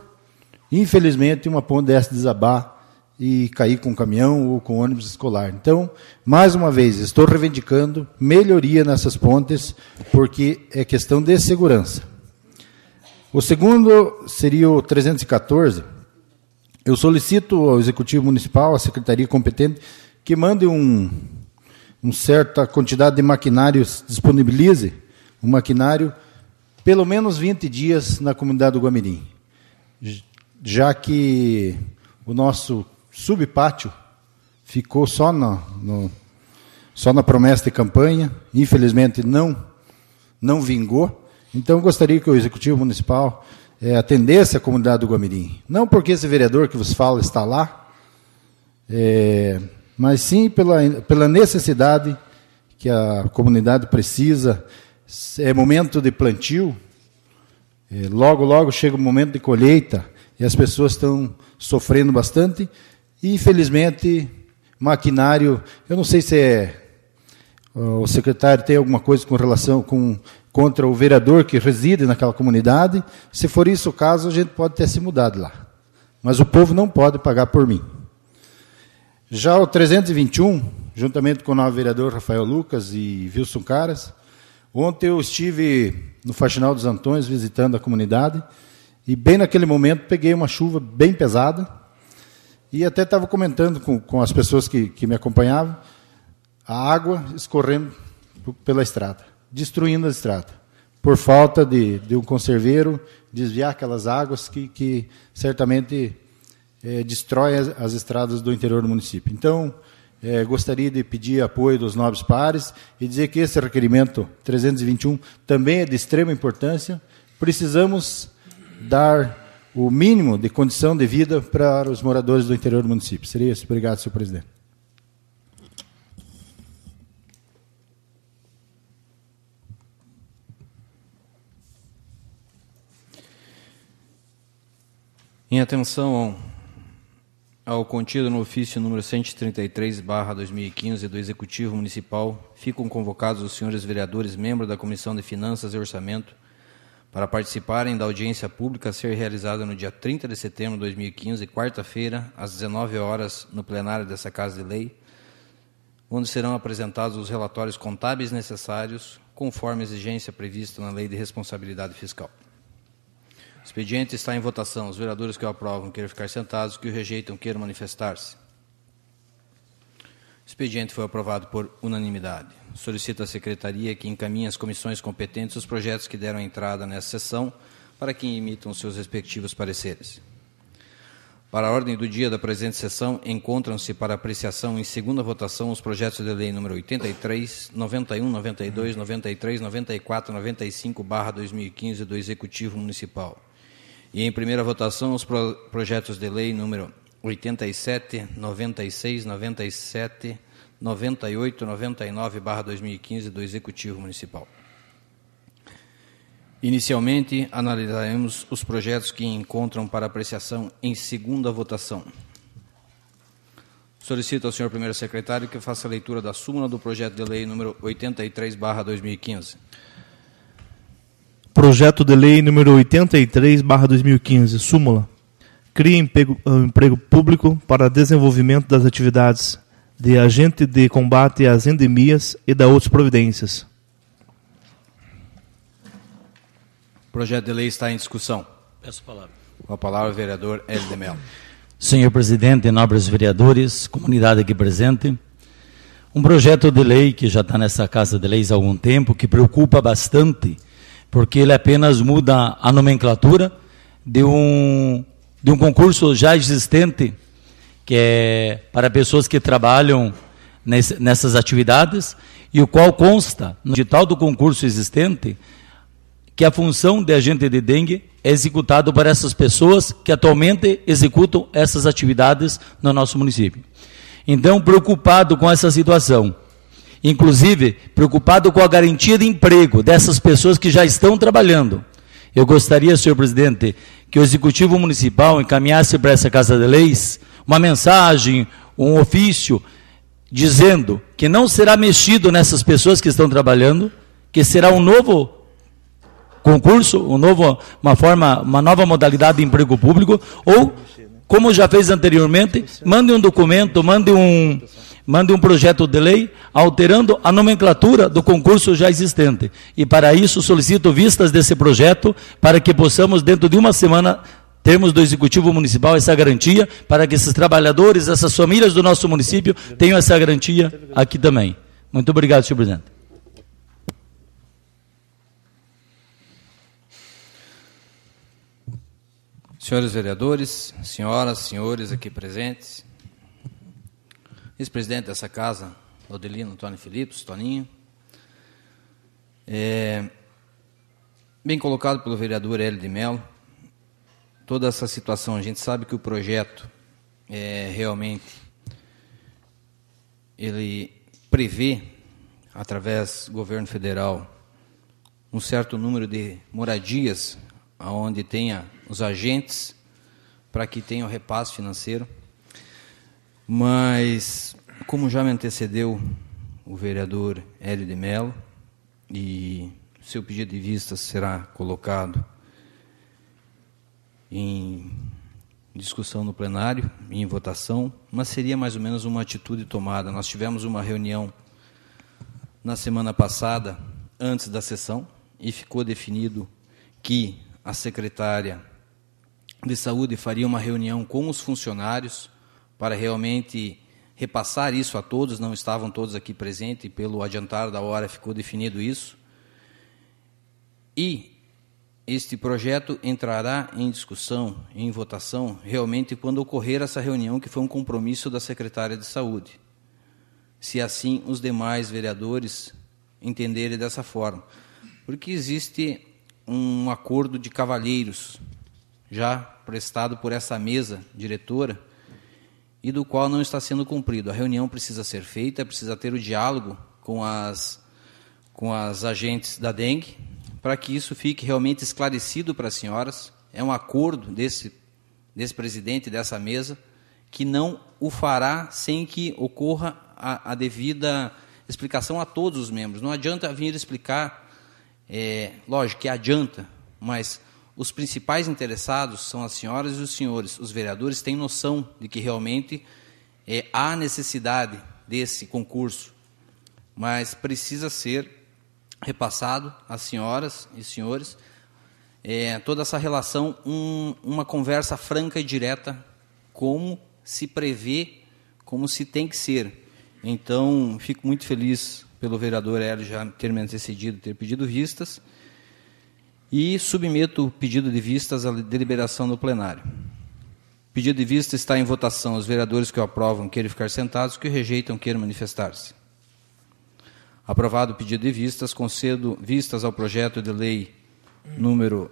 infelizmente, uma ponte dessa desabar e cair com um caminhão ou com um ônibus escolar. Então, mais uma vez, estou reivindicando melhoria nessas pontes, porque é questão de segurança. O segundo seria o 314. Eu solicito ao Executivo Municipal, à Secretaria competente, que mande uma certa quantidade de maquinários, disponibilize um maquinário pelo menos 20 dias na comunidade do Guamirim, já que o nosso subpátio ficou só na promessa de campanha, infelizmente não vingou. Então, eu gostaria que o Executivo mas sim pela necessidade que a comunidade precisa. É momento de plantio, logo, logo chega o momento de colheita, e as pessoas estão sofrendo bastante, e infelizmente, maquinário, eu não sei se o secretário tem alguma coisa com relação contra o vereador que reside naquela comunidade. Se for isso o caso, a gente pode ter se mudado lá. Mas o povo não pode pagar por mim. Já o 321, juntamente com o novo vereador Rafael Lucas e Wilson Caras, ontem eu estive no Faxinal dos Antônios visitando a comunidade, e bem naquele momento peguei uma chuva bem pesada, e até estava comentando com as pessoas que me acompanhavam, a água escorrendo pela estrada, destruindo a estrada, por falta de um conserveiro desviar aquelas águas que certamente destrói as estradas do interior do município. Então, gostaria de pedir apoio dos nobres pares e dizer que esse requerimento 321 também é de extrema importância. Precisamos dar o mínimo de condição de vida para os moradores do interior do município. Seria isso. Obrigado, senhor presidente. Em atenção ao contido no ofício número 133/2015 do Executivo Municipal, ficam convocados os senhores vereadores, membros da Comissão de Finanças e Orçamento, para participarem da audiência pública a ser realizada no dia 30 de setembro de 2015, quarta-feira, às 19 horas, no plenário dessa Casa de Lei, onde serão apresentados os relatórios contábeis necessários, conforme a exigência prevista na Lei de Responsabilidade Fiscal. O expediente está em votação. Os vereadores que o aprovam queiram ficar sentados, que o rejeitam queiram manifestar-se. O expediente foi aprovado por unanimidade. Solicito à Secretaria que encaminhe às comissões competentes os projetos que deram entrada nessa sessão para que emitam seus respectivos pareceres. Para a ordem do dia da presente sessão, encontram-se para apreciação em segunda votação os projetos de lei número 83, 91, 92, 93, 94, 95/2015 do Executivo Municipal. E em primeira votação os projetos de lei número 87, 96, 97, 98, 99/2015 do Executivo Municipal. Inicialmente, analisaremos os projetos que encontram para apreciação em segunda votação. Solicito ao senhor primeiro secretário que faça a leitura da súmula do projeto de lei número 83/2015. Projeto de lei número 83/2015, súmula. Cria emprego público para desenvolvimento das atividades de agente de combate às endemias e da outras providências. O projeto de lei está em discussão. Peço a palavra. Com a palavra o vereador Hélio de Mello. Senhor presidente, nobres vereadores, comunidade aqui presente, um projeto de lei que já está nessa Casa de Leis há algum tempo, que preocupa bastante, porque ele apenas muda a nomenclatura de um concurso já existente, que é para pessoas que trabalham nessas atividades, e o qual consta no edital do concurso existente que a função de agente de dengue é executada por essas pessoas que atualmente executam essas atividades no nosso município. Então, preocupado com essa situação, inclusive preocupado com a garantia de emprego dessas pessoas que já estão trabalhando, eu gostaria, senhor presidente, que o Executivo Municipal encaminhasse para essa Casa de Leis uma mensagem, um ofício, dizendo que não será mexido nessas pessoas que estão trabalhando, que será um novo concurso, uma nova modalidade de emprego público, ou, como já fez anteriormente, mande um documento, mande um projeto de lei alterando a nomenclatura do concurso já existente. E para isso solicito vistas desse projeto, para que possamos, dentro de uma semana, termos do Executivo Municipal essa garantia, para que esses trabalhadores, essas famílias do nosso município tenham essa garantia aqui também. Muito obrigado, senhor presidente. Senhores vereadores, senhoras, senhores aqui presentes, ex-presidente dessa casa, Odelino Antônio Filipos, Toninho, bem colocado pelo vereador Hélio de Mello, toda essa situação, a gente sabe que o projeto realmente ele prevê, através do governo federal, um certo número de moradias onde tenha os agentes para que tenha o repasse financeiro. Mas, como já me antecedeu o vereador Hélio de Mello, e seu pedido de vista será colocado em discussão no plenário, em votação, mas seria mais ou menos uma atitude tomada. Nós tivemos uma reunião na semana passada, antes da sessão, e ficou definido que a secretária de Saúde faria uma reunião com os funcionários para realmente repassar isso a todos. Não estavam todos aqui presentes, e pelo adiantar da hora ficou definido isso. E este projeto entrará em discussão, em votação, realmente quando ocorrer essa reunião, que foi um compromisso da secretária de Saúde. Se assim os demais vereadores entenderem dessa forma. Porque existe um acordo de cavalheiros já prestado por essa mesa diretora e do qual não está sendo cumprido. A reunião precisa ser feita, precisa ter o diálogo com as agentes da dengue, para que isso fique realmente esclarecido para as senhoras. É um acordo desse presidente dessa mesa, que não o fará sem que ocorra a devida explicação a todos os membros. Não adianta vir explicar, lógico que adianta, mas os principais interessados são as senhoras e os senhores. Os vereadores têm noção de que realmente há necessidade desse concurso, mas precisa ser repassado às senhoras e senhores toda essa relação, uma conversa franca e direta, como se prevê, como se tem que ser. Então, fico muito feliz pelo vereador Hélio já ter me antecedido, ter pedido vistas, e submeto o pedido de vistas à deliberação do plenário. O pedido de vista está em votação. Os vereadores que o aprovam queiram ficar sentados, que o rejeitam queiram manifestar-se. Aprovado o pedido de vistas, concedo vistas ao projeto de lei número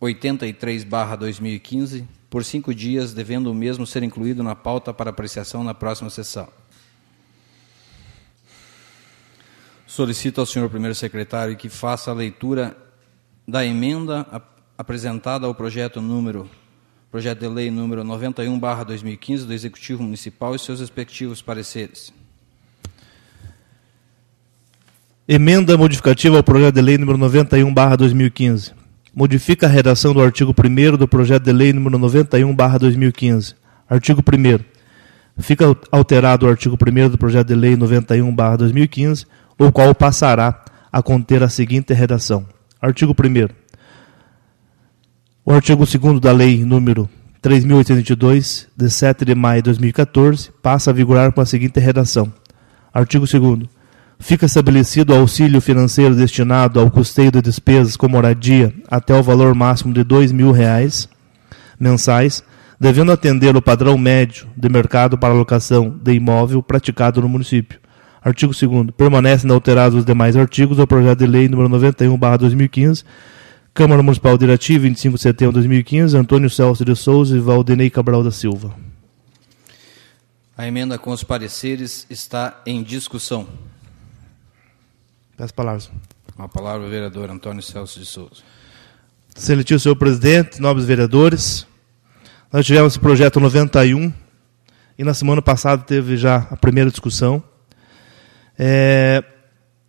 83/2015, por 5 dias, devendo o mesmo ser incluído na pauta para apreciação na próxima sessão. Solicito ao senhor primeiro secretário que faça a leitura da emenda apresentada ao projeto de lei número 91/2015 do Executivo Municipal e seus respectivos pareceres. Emenda modificativa ao projeto de lei número 91/2015. Modifica a redação do artigo 1º do projeto de lei número 91/2015. Artigo 1º. Fica alterado o artigo 1º do projeto de lei 91/2015, o qual passará a conter a seguinte redação. Artigo 1º. O artigo 2º da lei número 3.822, de 7 de maio de 2014, passa a vigorar com a seguinte redação. Artigo 2º. Fica estabelecido o auxílio financeiro destinado ao custeio de despesas com moradia até o valor máximo de R$ 2.000 mensais, devendo atender o padrão médio de mercado para alocação de imóvel praticado no município. Artigo 2º. Permanecem inalterados os demais artigos do projeto de lei número 91/2015, Câmara Municipal de Irati, 25 de setembro de 2015, Antônio Celso de Souza e Valdenei Cabral da Silva. A emenda com os pareceres está em discussão. Peço palavras. Com a palavra o vereador Antônio Celso de Souza. Excelentíssimo senhor presidente, nobres vereadores, nós tivemos esse projeto 91 e na semana passada teve já a primeira discussão.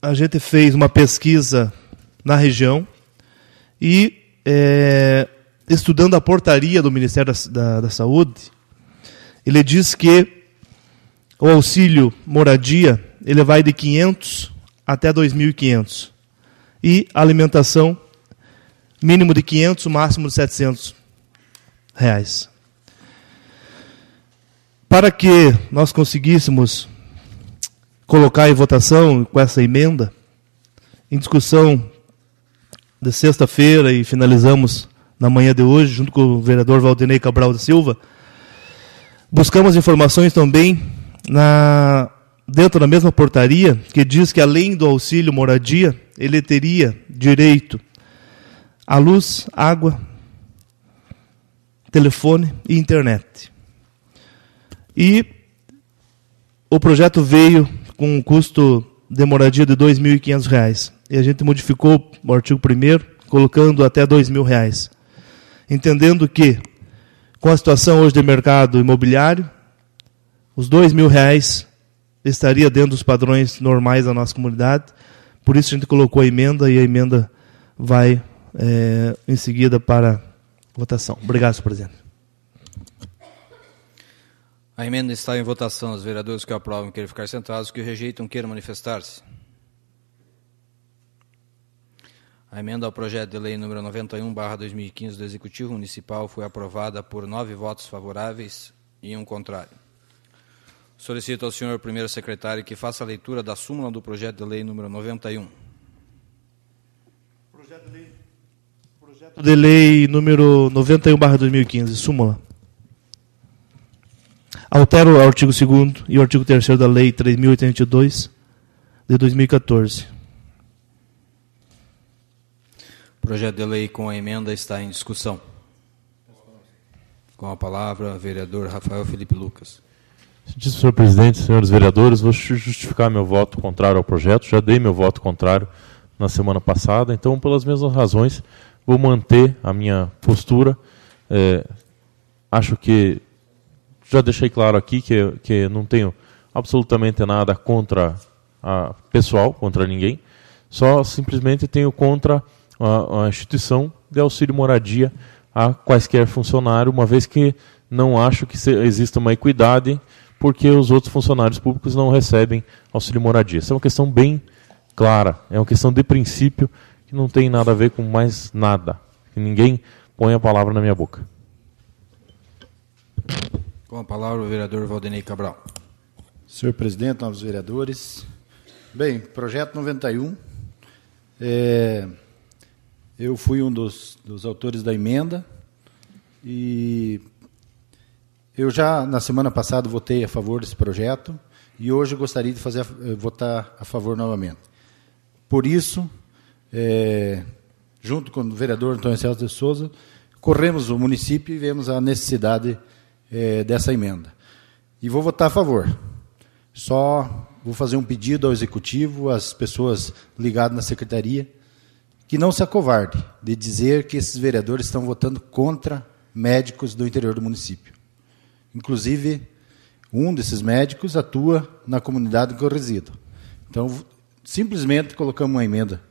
A gente fez uma pesquisa na região e, estudando a portaria do Ministério da Saúde, ele diz que o auxílio moradia ele vai de 500 até 2.500 e alimentação mínimo de 500, máximo de 700 reais. Para que nós conseguíssemos colocar em votação com essa emenda, em discussão de sexta-feira e finalizamos na manhã de hoje, junto com o vereador Valdenei Cabral da Silva, buscamos informações também dentro da mesma portaria, que diz que além do auxílio moradia, ele teria direito à luz, água, telefone e internet. E o projeto veio com um custo de moradia de R$ 2.500. E a gente modificou o artigo 1º, colocando até R$ 2.000. Entendendo que, com a situação hoje de mercado imobiliário, os R$ 2.000 estaria dentro dos padrões normais da nossa comunidade. Por isso a gente colocou a emenda e a emenda vai em seguida para votação. Obrigado, senhor presidente. A emenda está em votação. Os vereadores que aprovam queiram ficar sentados, os que rejeitam queiram manifestar-se. A emenda ao projeto de lei número 91/2015 do Executivo Municipal foi aprovada por 9 votos favoráveis e 1 contrário. Solicito ao senhor primeiro secretário que faça a leitura da súmula do projeto de lei número 91. Projeto de lei número 91/2015, súmula. Altera o artigo 2º e o artigo 3º da Lei 3.082, de 2014. O projeto de lei com a emenda está em discussão. Com a palavra, vereador Rafael Felipe Lucas. Senhor presidente, senhores vereadores, vou justificar meu voto contrário ao projeto. Já dei meu voto contrário na semana passada, então, pelas mesmas razões, vou manter a minha postura. Acho que já deixei claro aqui que não tenho absolutamente nada contra a pessoal, contra ninguém, só simplesmente tenho contra a instituição de auxílio moradia a quaisquer funcionário, uma vez que não acho que exista uma equidade, porque os outros funcionários públicos não recebem auxílio moradia. Essa é uma questão bem clara, é uma questão de princípio que não tem nada a ver com mais nada. Que ninguém põe a palavra na minha boca. Com a palavra, o vereador Valdinei Cabral. Senhor presidente, novos vereadores. Bem, projeto 91, eu fui um dos autores da emenda e eu já, na semana passada, votei a favor desse projeto e hoje eu gostaria de votar a favor novamente. Por isso, junto com o vereador Antônio Celso de Souza, corremos o município e vemos a necessidade dessa emenda. E vou votar a favor. Só vou fazer um pedido ao Executivo, às pessoas ligadas na Secretaria, que não se acovarde de dizer que esses vereadores estão votando contra médicos do interior do município. Inclusive, um desses médicos atua na comunidade em que eu resido. Então, simplesmente colocamos uma emenda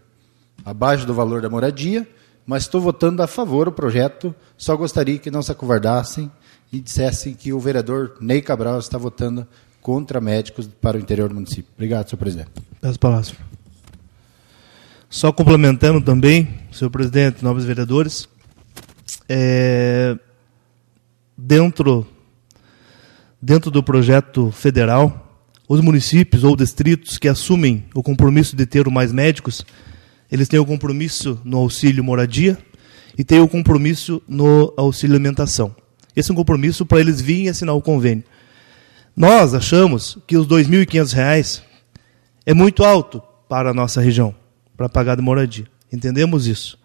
abaixo do valor da moradia, mas estou votando a favor do projeto, só gostaria que não se acovardassem e dissessem que o vereador Ney Cabral está votando contra médicos para o interior do município. Obrigado, senhor presidente. Peço a palavra. Só complementando também, senhor presidente, nobres vereadores, dentro do projeto federal, os municípios ou distritos que assumem o compromisso de ter mais médicos, eles têm o compromisso no auxílio moradia e têm o compromisso no auxílio alimentação. Esse é um compromisso para eles virem assinar o convênio. Nós achamos que os R$ 2.500 é muito alto para a nossa região, para pagar de moradia. Entendemos isso.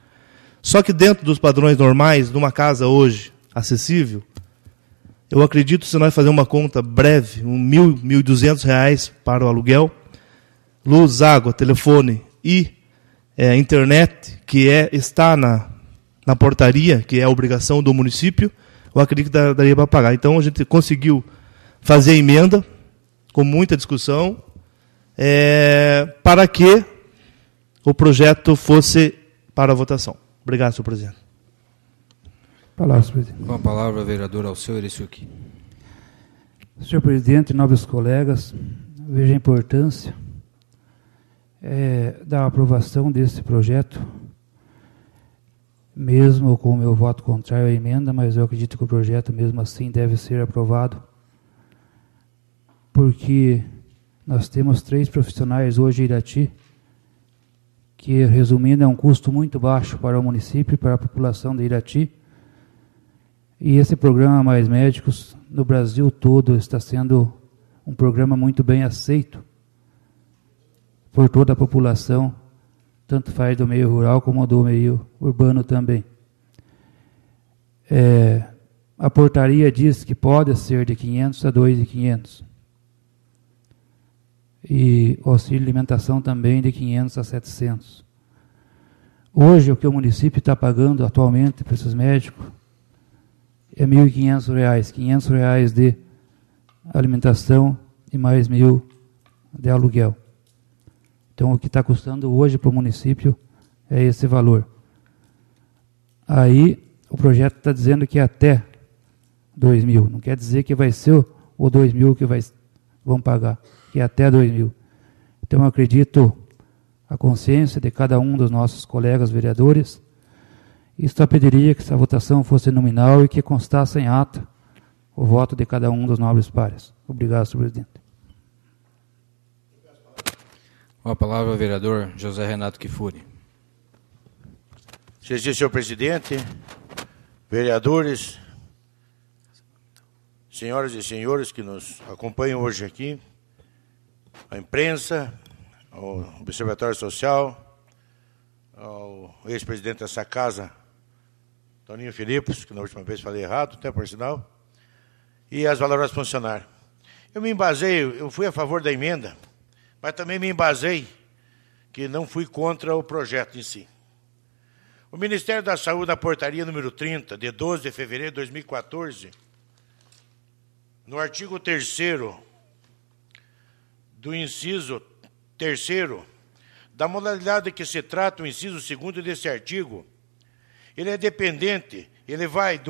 Só que dentro dos padrões normais, numa casa hoje acessível, eu acredito que se nós fazermos uma conta breve, R$ 1.200 para o aluguel, luz, água, telefone e internet, que está na portaria, que é a obrigação do município, eu acredito que daria para pagar. Então, a gente conseguiu fazer a emenda, com muita discussão, para que o projeto fosse para a votação. Obrigado, senhor presidente. Palavra, senhor presidente. Com a palavra, vereador Alceu Erisuki. Senhor presidente, nobres colegas, vejo a importância da aprovação desse projeto, mesmo com o meu voto contrário à emenda, mas eu acredito que o projeto, mesmo assim, deve ser aprovado, porque nós temos 3 profissionais hoje em Irati, que, resumindo, é um custo muito baixo para o município e para a população de Irati, e esse programa Mais Médicos, no Brasil todo, está sendo um programa muito bem aceito por toda a população, tanto faz do meio rural como do meio urbano também. A portaria diz que pode ser de 500 a 2.500. e o auxílio alimentação também de 500 a 700. Hoje, o que o município está pagando atualmente para esses médicos é R$ 1.500, R$ 500 de alimentação e mais 1.000 de aluguel. Então, o que está custando hoje para o município é esse valor. Aí, o projeto está dizendo que é até 2.000. Não quer dizer que vai ser o 2.000 que vão pagar, que é até 2.000. Então, eu acredito a consciência de cada um dos nossos colegas vereadores. E só pediria que essa votação fosse nominal e que constasse em ata o voto de cada um dos nobres pares. Obrigado, senhor presidente. Com a palavra o vereador José Renato Kifuri. Senhor presidente, vereadores, senhoras e senhores que nos acompanham hoje aqui, a imprensa, ao Observatório Social, ao ex-presidente dessa casa, Toninho Filipos, que na última vez falei errado, até por sinal, e as valoradas funcionárias. Eu me embaseio, eu fui a favor da emenda, mas também me embasei que não fui contra o projeto em si. O Ministério da Saúde, na portaria número 30, de 12 de fevereiro de 2014, no artigo 3º do inciso 3º, da modalidade que se trata o inciso 2º desse artigo, ele é dependente, ele vai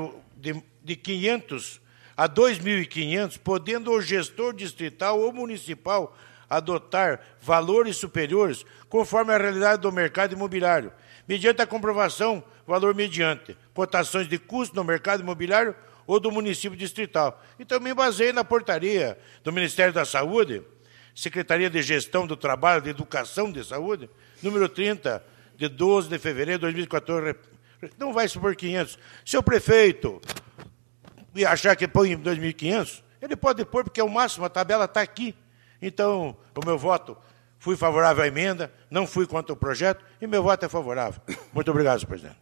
de 500 a 2.500, podendo o gestor distrital ou municipal adotar valores superiores conforme a realidade do mercado imobiliário, mediante a comprovação, valor mediante, cotações de custo no mercado imobiliário ou do município distrital. E também baseei na portaria do Ministério da Saúde, Secretaria de Gestão do Trabalho, de Educação de Saúde, número 30, de 12 de fevereiro de 2014. Não vai supor 500. Se o prefeito achar que põe em 2.500, ele pode pôr, porque é o máximo, a tabela está aqui. Então, o meu voto, fui favorável à emenda, não fui contra o projeto, e meu voto é favorável. Muito obrigado, senhor presidente.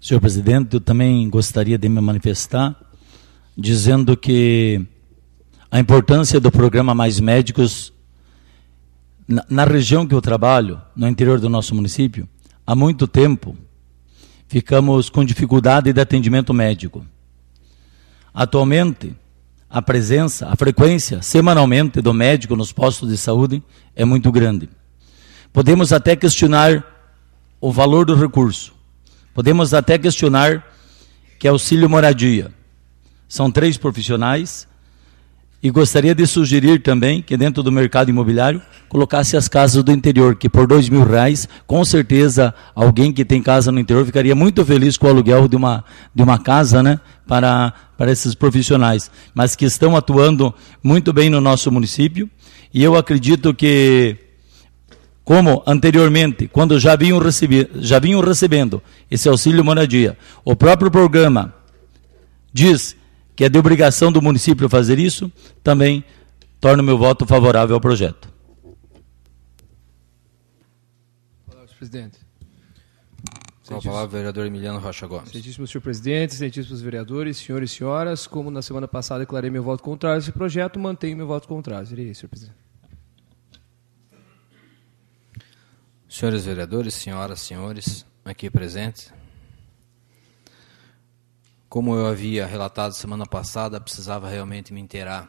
Senhor presidente, eu também gostaria de me manifestar dizendo que a importância do programa Mais Médicos, na região que eu trabalho, no interior do nosso município, há muito tempo ficamos com dificuldade de atendimento médico. Atualmente, a presença, a frequência semanalmente do médico nos postos de saúde é muito grande. Podemos até questionar o valor do recurso. Podemos até questionar que auxílio moradia. São 3 profissionais e gostaria de sugerir também que dentro do mercado imobiliário colocasse as casas do interior, que por R$2.000, com certeza alguém que tem casa no interior ficaria muito feliz com o aluguel de uma casa, né, para esses profissionais, mas que estão atuando muito bem no nosso município. E eu acredito que, como anteriormente, quando já vinham recebendo esse auxílio moradia, o próprio programa diz que é de obrigação do município fazer isso, também torno meu voto favorável ao projeto. Senhor presidente. Com a palavra, vereador Emiliano Rocha Gomes. Excelentíssimo senhor presidente, excelentíssimos vereadores, senhores e senhoras, como na semana passada declarei meu voto contrário a esse projeto, mantenho meu voto contrário. Seria isso, senhor presidente. Senhores vereadores, senhoras, senhores, aqui presentes, como eu havia relatado semana passada, precisava realmente me inteirar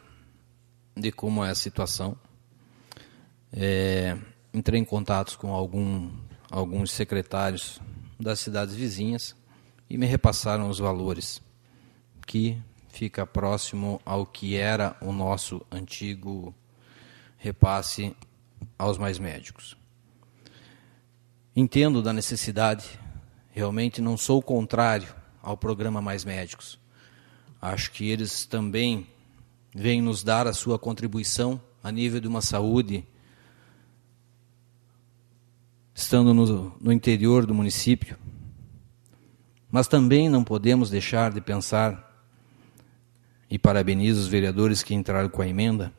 de como é a situação. Entrei em contato com alguns secretários das cidades vizinhas e me repassaram os valores, que fica próximo ao que era o nosso antigo repasse aos mais médicos. Entendo da necessidade, realmente não sou contrário ao programa Mais Médicos. Acho que eles também vêm nos dar a sua contribuição a nível de uma saúde, estando no interior do município. Mas também não podemos deixar de pensar, e parabenizo os vereadores que entraram com a emenda,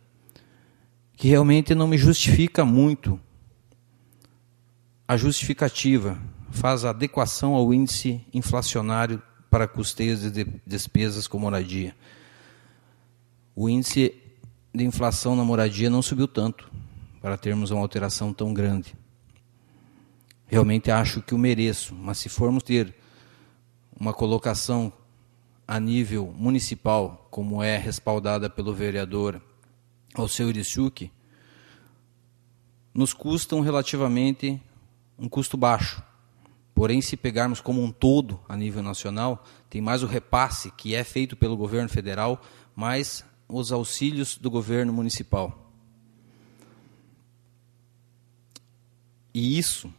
que realmente não me justifica muito a justificativa, faz a adequação ao índice inflacionário para custeios de despesas com moradia. O índice de inflação na moradia não subiu tanto para termos uma alteração tão grande. Realmente acho que o mereço, mas se formos ter uma colocação a nível municipal, como é respaldada pelo vereador Alceu Irichuk, nos custam relativamente um custo baixo. Porém, se pegarmos como um todo a nível nacional, tem mais o repasse que é feito pelo governo federal, mais os auxílios do governo municipal. E isso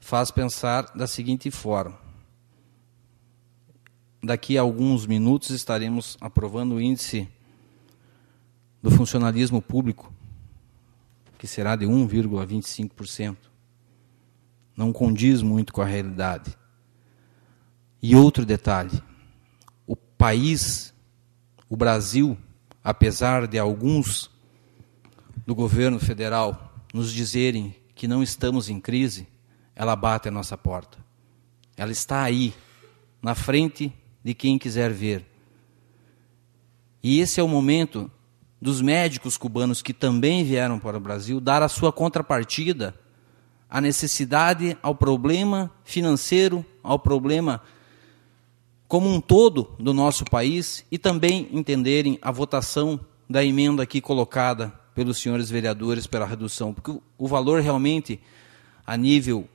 faz pensar da seguinte forma: daqui a alguns minutos estaremos aprovando o índice do funcionalismo público, que será de 1,25%. Não condiz muito com a realidade. E outro detalhe: o país, o Brasil, apesar de alguns do governo federal nos dizerem que não estamos em crise, ela bate a nossa porta. Ela está aí, na frente de quem quiser ver. E esse é o momento dos médicos cubanos que também vieram para o Brasil dar a sua contrapartida à necessidade, ao problema financeiro, ao problema como um todo do nosso país, e também entenderem a votação da emenda aqui colocada pelos senhores vereadores pela redução, porque o valor realmente, a nível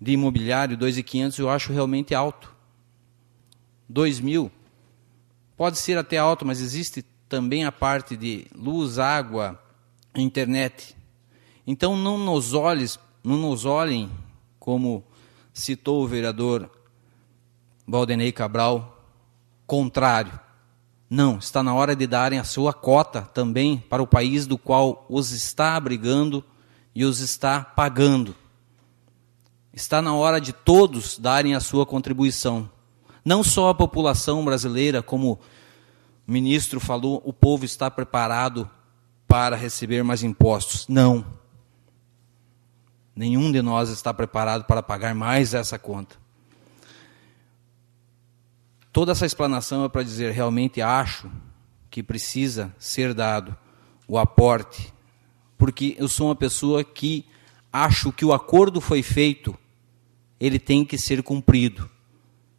de imobiliário, 2.500, eu acho realmente alto. 2.000 pode ser até alto, mas existe também a parte de luz, água, internet. Então não nos olhem, como citou o vereador Valdinei Cabral, contrário. Não, está na hora de darem a sua cota também para o país do qual os está abrigando e os está pagando. Está na hora de todos darem a sua contribuição. Não só a população brasileira, como o ministro falou, o povo está preparado para receber mais impostos. Não. Nenhum de nós está preparado para pagar mais essa conta. Toda essa explanação é para dizer, realmente acho que precisa ser dado o aporte, porque eu sou uma pessoa que acho que o acordo foi feito, ele tem que ser cumprido.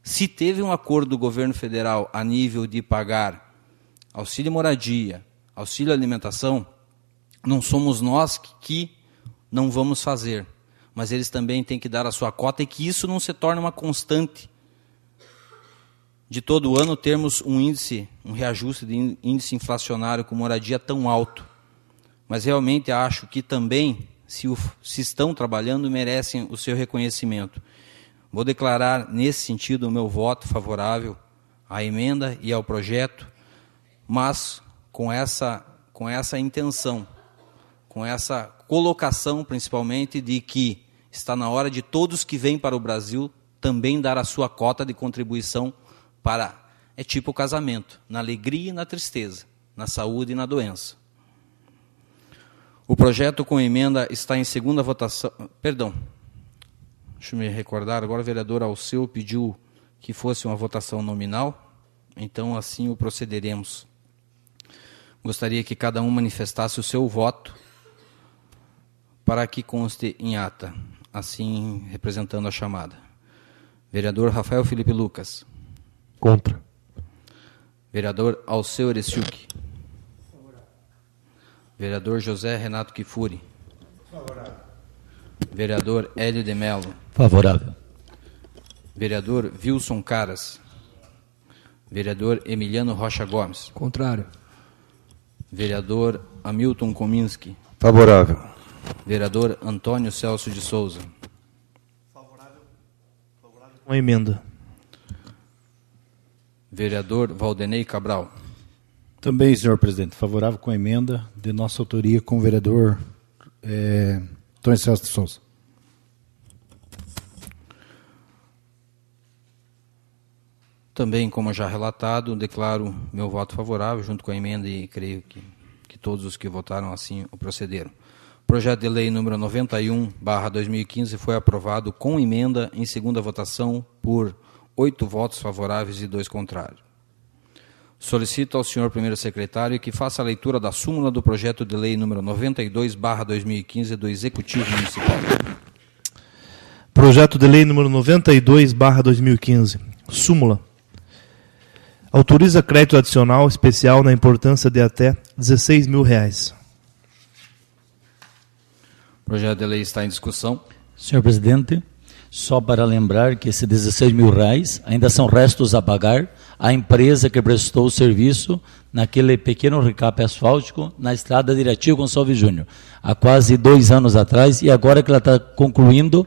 Se teve um acordo do governo federal a nível de pagar auxílio moradia, auxílio alimentação, não somos nós que não vamos fazer, mas eles também têm que dar a sua cota, e que isso não se torne uma constante de todo ano termos um índice, um reajuste de índice inflacionário com moradia tão alto. Mas realmente acho que também, se estão trabalhando, merecem o seu reconhecimento. Vou declarar nesse sentido o meu voto favorável à emenda e ao projeto, mas com essa intenção, com essa colocação principalmente de que está na hora de todos que vêm para o Brasil também dar a sua cota de contribuição para, é tipo o casamento, na alegria e na tristeza, na saúde e na doença. O projeto com emenda está em segunda votação, perdão, deixa eu me recordar, agora o vereador Alceu pediu que fosse uma votação nominal, então assim o procederemos. Gostaria que cada um manifestasse o seu voto para que conste em ata, assim representando a chamada. Vereador Rafael Felipe Lucas. Contra. Vereador Alceu Irichuk. Vereador José Renato Kifuri. Favorável. Vereador Hélio de Mello. Favorável. Vereador Wilson Caras. Vereador Emiliano Rocha Gomes. Contrário. Vereador Hamilton Kominski. Favorável. Vereador Antônio Celso de Souza. Favorável com a emenda. Vereador Valdinei Cabral. Também, senhor presidente, favorável com a emenda de nossa autoria com o vereador Antônio Celso de Souza. Também, como já relatado, declaro meu voto favorável junto com a emenda e creio que todos os que votaram assim o procederam. O projeto de lei número 91/2015 foi aprovado com emenda em segunda votação por 8 votos favoráveis e 2 contrários. Solicito ao senhor primeiro secretário que faça a leitura da súmula do projeto de lei número 92/2015 do Executivo Municipal. Projeto de lei número 92/2015. Súmula. Autoriza crédito adicional especial na importância de até R$ 16.000. O projeto de lei está em discussão. Senhor presidente, só para lembrar que esses R$16.000 ainda são restos a pagar à empresa que prestou o serviço naquele pequeno recape asfáltico na estrada de Irati Gonçalves Júnior, há quase 2 anos atrás, e agora que ela está concluindo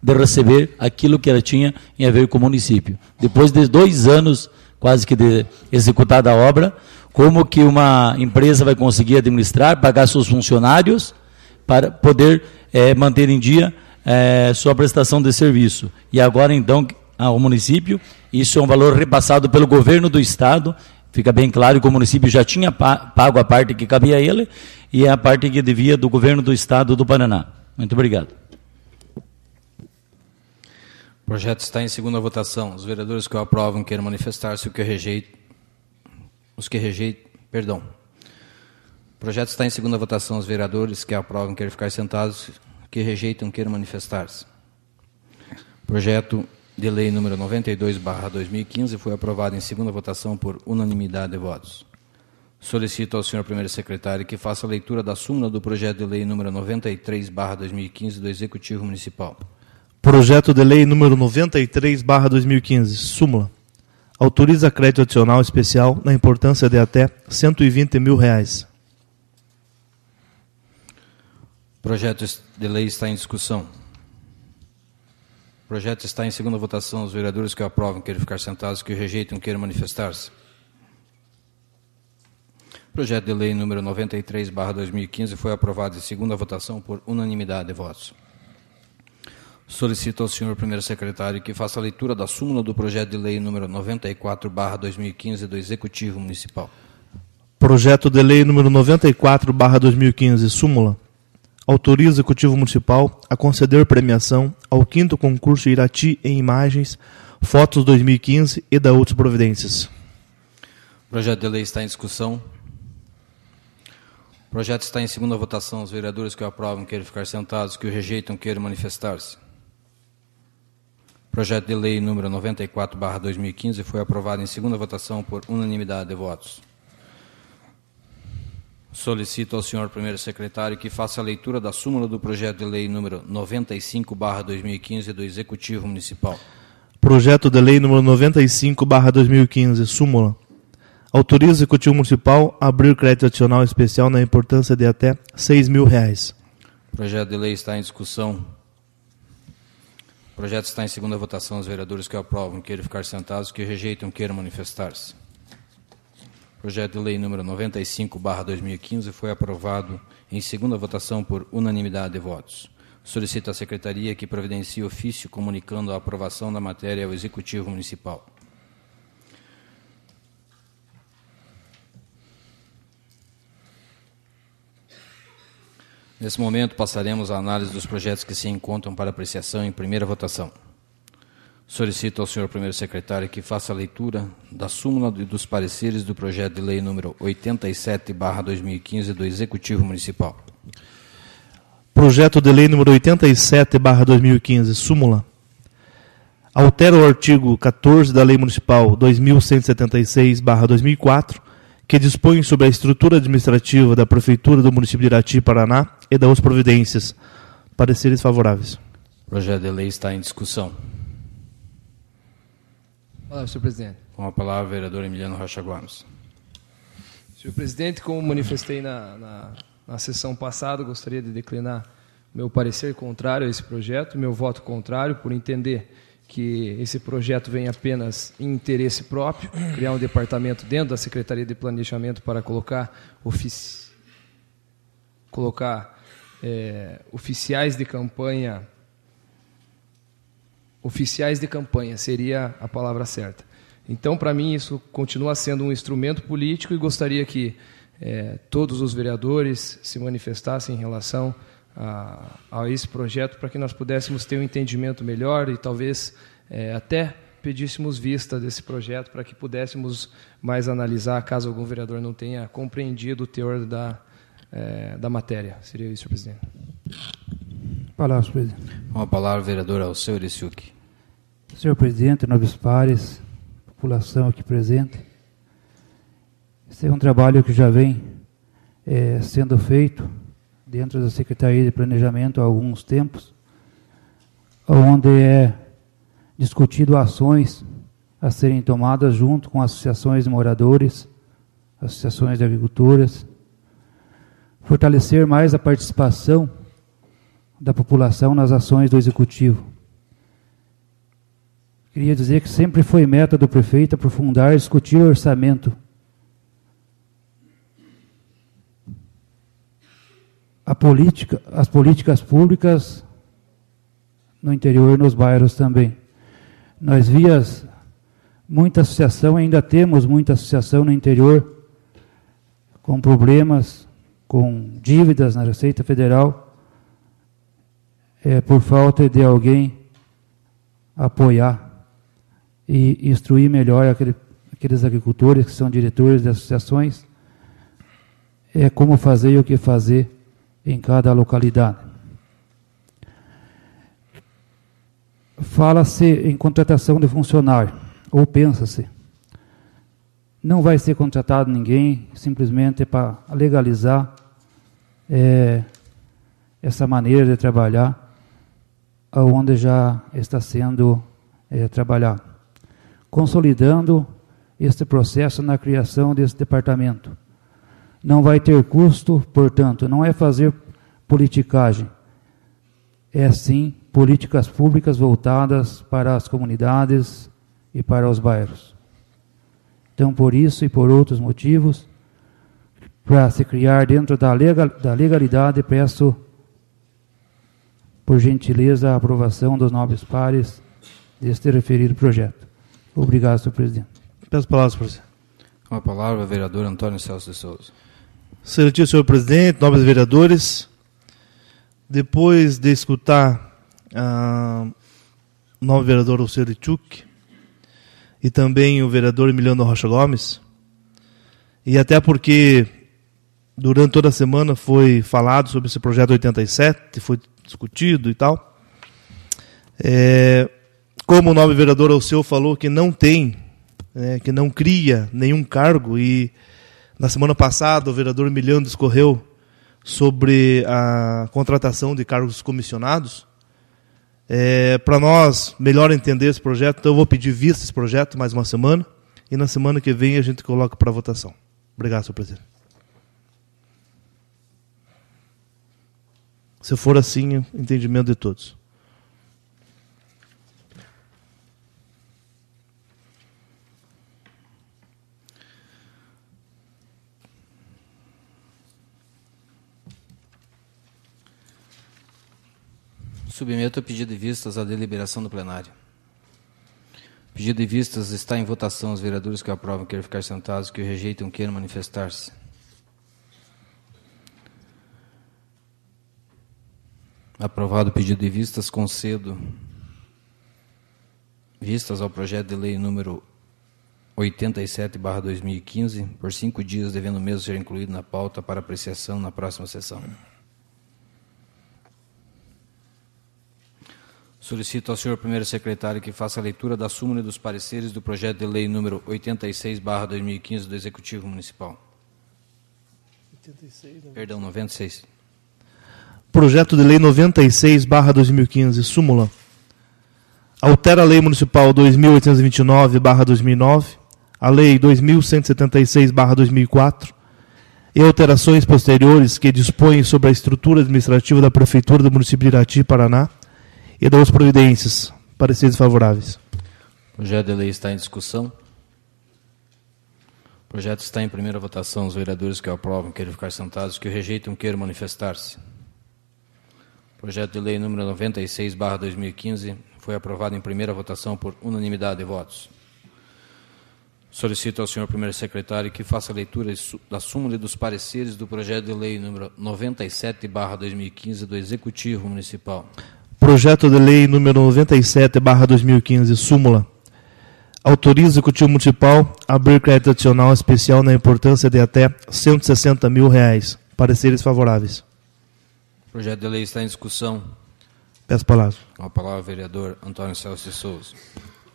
de receber aquilo que ela tinha em a ver com o município. Depois de 2 anos quase que de executada a obra, como que uma empresa vai conseguir administrar, pagar seus funcionários para poder manter em dia sua prestação de serviço. E agora, então, ao município, isso é um valor repassado pelo governo do Estado, fica bem claro que o município já tinha pago a parte que cabia a ele e a parte que devia do governo do Estado do Paraná. Muito obrigado. O projeto está em segunda votação. Os vereadores que o aprovam queiram manifestar-se, o projeto está em segunda votação. Os vereadores que aprovam queiram ficar sentados, que rejeitam queiram manifestar-se. Projeto de lei número 92/2015 foi aprovado em segunda votação por unanimidade de votos. Solicito ao senhor primeiro secretário que faça a leitura da súmula do projeto de lei número 93/2015 do Executivo Municipal. Projeto de lei número 93/2015. Súmula. Autoriza crédito adicional especial na importância de até R$ 120.000. O projeto de lei está em discussão. O projeto está em segunda votação. Os vereadores que o aprovam queiram ficar sentados, que o rejeitam queiram manifestar-se. O projeto de lei número 93/2015 foi aprovado em segunda votação por unanimidade de votos. Solicito ao senhor primeiro secretário que faça a leitura da súmula do projeto de lei número 94/2015 do Executivo Municipal. Projeto de lei número 94/2015. Súmula. Autoriza o Executivo Municipal a conceder premiação ao 5º concurso Irati em Imagens, Fotos 2015 e da outras providências. O projeto de lei está em discussão. O projeto está em segunda votação. Os vereadores que o aprovam queiram ficar sentados, que o rejeitam queiram manifestar-se. O projeto de lei número 94/2015 foi aprovado em segunda votação por unanimidade de votos. Solicito ao senhor primeiro secretário que faça a leitura da súmula do projeto de lei número 95/2015 do Executivo Municipal. Projeto de lei número 95/2015. Súmula. Autoriza o Executivo Municipal a abrir crédito adicional especial na importância de até R$ 6.000. O projeto de lei está em discussão. O projeto está em segunda votação. Os vereadores que o aprovam queiram ficar sentados, que rejeitam queiram manifestar-se. O projeto de lei número 95/2015 foi aprovado em segunda votação por unanimidade de votos. Solicito à Secretaria que providencie ofício comunicando a aprovação da matéria ao Executivo Municipal. Nesse momento, passaremos à análise dos projetos que se encontram para apreciação em primeira votação. Solicito ao senhor primeiro secretário que faça a leitura da súmula e dos pareceres do projeto de lei número 87/2015 do Executivo Municipal. Projeto de lei número 87/2015. Súmula. Altera o artigo 14 da Lei Municipal 2176/2004, que dispõe sobre a estrutura administrativa da Prefeitura do município de Irati, Paraná, e das outras providências. Pareceres favoráveis. O projeto de lei está em discussão. Olá, senhor presidente. Com a palavra, o vereador Emiliano Rocha Gomes. Senhor presidente, como manifestei na sessão passada, gostaria de declinar meu parecer contrário a esse projeto, meu voto contrário, por entender que esse projeto vem apenas em interesse próprio, criar um departamento dentro da Secretaria de Planejamento para colocar oficiais de campanha. Oficiais de campanha seria a palavra certa. Então, para mim, isso continua sendo um instrumento político e gostaria que todos os vereadores se manifestassem em relação a esse projeto para que nós pudéssemos ter um entendimento melhor e talvez até pedíssemos vista desse projeto para que pudéssemos mais analisar, caso algum vereador não tenha compreendido o teor da matéria. Seria isso, senhor presidente. Palavras, presidente. Com a palavra, vereador Alceu Iriciuque. Senhor presidente, nobres pares, população aqui presente, esse é um trabalho que já vem sendo feito dentro da Secretaria de Planejamento há alguns tempos, onde é discutido ações a serem tomadas junto com associações de moradores, associações de agricultores, fortalecer mais a participação da população nas ações do Executivo. Queria dizer que sempre foi meta do prefeito aprofundar e discutir o orçamento. As políticas públicas no interior e nos bairros também. Nós víamos muita associação, ainda temos muita associação no interior, com problemas, com dívidas na Receita Federal, por falta de alguém apoiar e instruir melhor aqueles agricultores que são diretores de associações, como fazer e o que fazer em cada localidade. Fala-se em contratação de funcionário, ou pensa-se. Não vai ser contratado ninguém, simplesmente para legalizar essa maneira de trabalhar, onde já está sendo trabalhado. Consolidando este processo na criação desse departamento. Não vai ter custo, portanto, não é fazer politicagem, é sim políticas públicas voltadas para as comunidades e para os bairros. Então, por isso e por outros motivos, para se criar dentro da legalidade, peço, por gentileza, a aprovação dos nobres pares deste referido projeto. Obrigado, senhor presidente. Peço palavras, presidente. Com a palavra, vereador Antônio Celso de Souza. Excelentíssimo senhor presidente, nobres vereadores, depois de escutar o novo vereador Alceu Iriciuque e também o vereador Emiliano Rocha Gomes, e até porque durante toda a semana foi falado sobre esse projeto 87, foi discutido e tal, como o novo vereador Alceu falou que não tem, que não cria nenhum cargo, e na semana passada o vereador Emiliano discorreu sobre a contratação de cargos comissionados. Para nós melhor entender esse projeto, então eu vou pedir vista esse projeto mais uma semana, e na semana que vem a gente coloca para votação. Obrigado, senhor presidente. Se for assim, entendimento de todos. Submeto o pedido de vistas à deliberação do plenário. O pedido de vistas está em votação. Os vereadores que aprovam queiram ficar sentados, que o rejeitam queiram manifestar-se. Aprovado o pedido de vistas, concedo vistas ao projeto de lei número 87/2015, por 5 dias, devendo o mesmo ser incluído na pauta para apreciação na próxima sessão. Solicito ao senhor primeiro secretário que faça a leitura da súmula e dos pareceres do projeto de lei número 86/2015 do Executivo Municipal. 96. Projeto de lei 96/2015, súmula. Altera a lei municipal 2829/2009, a lei 2176/2004 e alterações posteriores que dispõem sobre a estrutura administrativa da Prefeitura do município de Irati, Paraná, e das providências. Pareceres favoráveis. O projeto de lei está em discussão. O projeto está em primeira votação. Os vereadores que o aprovam queiram ficar sentados, que o rejeitam queiram manifestar-se. O projeto de lei número 96/2015 foi aprovado em primeira votação por unanimidade de votos. Solicito ao senhor primeiro secretário que faça a leitura da súmula e dos pareceres do projeto de lei número 97/2015 do Executivo Municipal. Projeto de lei número 97/2015, súmula. autoriza o Executivo Municipal a abrir crédito adicional especial na importância de até R$160 mil. Pareceres favoráveis. O projeto de lei está em discussão. Peço a palavra. Com a palavra, vereador Antônio Celso de Souza.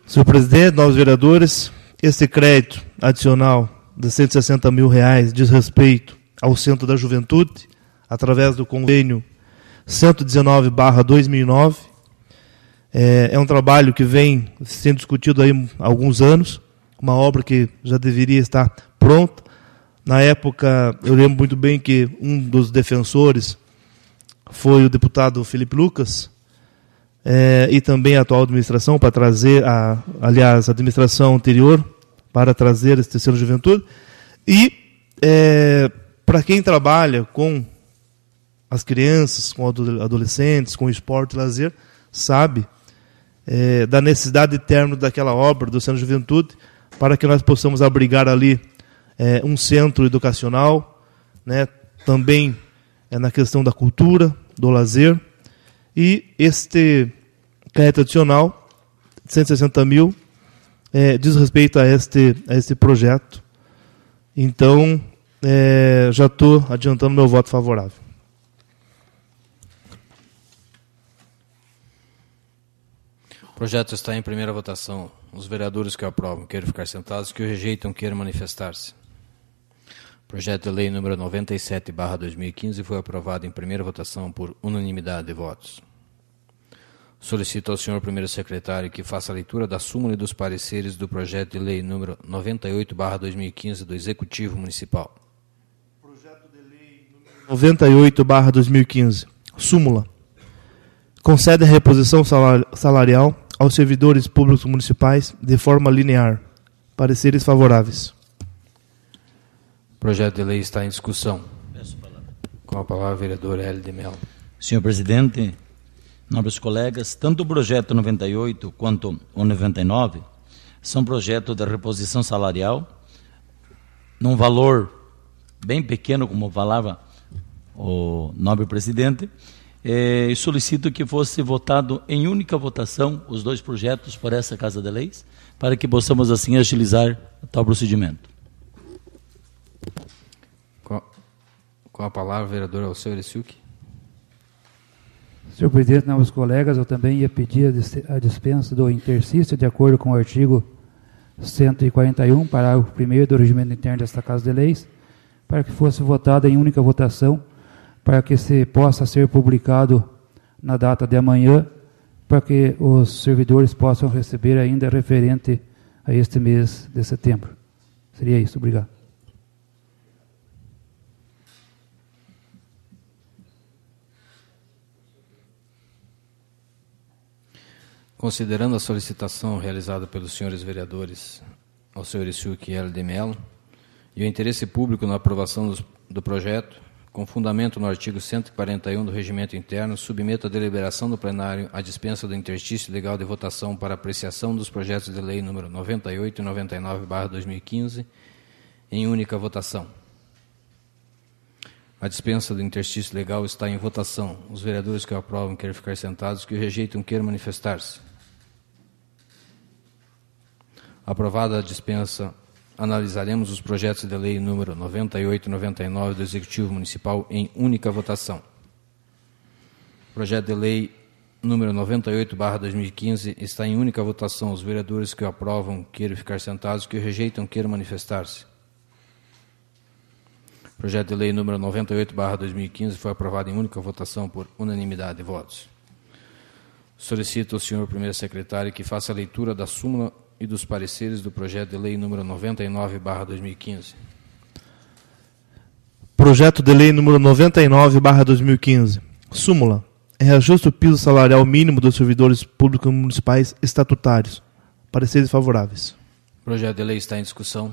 Senhor presidente, novos vereadores, esse crédito adicional de R$160 mil diz respeito ao Centro da Juventude, através do convênio 119/2009. É um trabalho que vem sendo discutido aí há alguns anos, uma obra que já deveria estar pronta. Na época, eu lembro muito bem que um dos defensores foi o deputado Felipe Lucas, e também a atual administração, para trazer, a administração anterior, para trazer esse Centro de Juventude. E, para quem trabalha com as crianças, com adolescentes, com esporte e lazer, sabe da necessidade de término daquela obra do Centro de Juventude, para que nós possamos abrigar ali um centro educacional, né, também na questão da cultura, do lazer, e este crédito adicional, 160 mil, diz respeito a este projeto. Então, já estou adiantando meu voto favorável. O projeto está em primeira votação. Os vereadores que o aprovam queiram ficar sentados, que o rejeitam queiram manifestar-se. Projeto de lei número 97/2015 foi aprovado em primeira votação por unanimidade de votos. Solicito ao senhor primeiro secretário que faça a leitura da súmula e dos pareceres do projeto de lei número 98/2015 do Executivo Municipal. Projeto de lei número 98/2015. Súmula. Concede a reposição salarial aos servidores públicos municipais de forma linear. Pareceres favoráveis. O projeto de lei está em discussão. Com a palavra, vereador Hélio de Mello. Senhor presidente, nobres colegas, tanto o projeto 98 quanto o 99 são projetos de reposição salarial num valor bem pequeno, como falava o nobre presidente, e solicito que fosse votado em única votação os dois projetos por essa Casa de Leis, para que possamos assim agilizar tal procedimento. Com a palavra, vereador Alceu Eressilk. Senhor presidente, novos colegas, eu também ia pedir a dispensa do interstício, de acordo com o artigo 141, parágrafo 1º do regimento interno desta Casa de Leis, para que fosse votada em única votação, para que se possa ser publicado na data de amanhã, para que os servidores possam receber ainda referente a este mês de setembro. Seria isso, obrigado. Considerando a solicitação realizada pelos senhores vereadores Alceu Eressilk e Hélio de Mello e o interesse público na aprovação do projeto, com fundamento no artigo 141 do Regimento Interno, submeto à deliberação do plenário a dispensa do interstício legal de votação para apreciação dos projetos de lei número 98 e 99/2015 em única votação. A dispensa do interstício legal está em votação. Os vereadores que o aprovam querem ficar sentados, que o rejeitam queiram manifestar-se. Aprovada a dispensa, analisaremos os projetos de lei número 98 e 99 do Executivo Municipal em única votação. Projeto de lei número 98/2015 está em única votação. Os vereadores que o aprovam queiram ficar sentados, que o rejeitam queiram manifestar-se. Projeto de lei número 98/2015 foi aprovado em única votação por unanimidade de votos. Solicito ao senhor primeiro secretário que faça a leitura da súmula e dos pareceres do projeto de lei número 99/2015. Projeto de lei número 99/2015. Súmula. Reajuste o piso salarial mínimo dos servidores públicos municipais estatutários. Pareceres favoráveis. O projeto de lei está em discussão.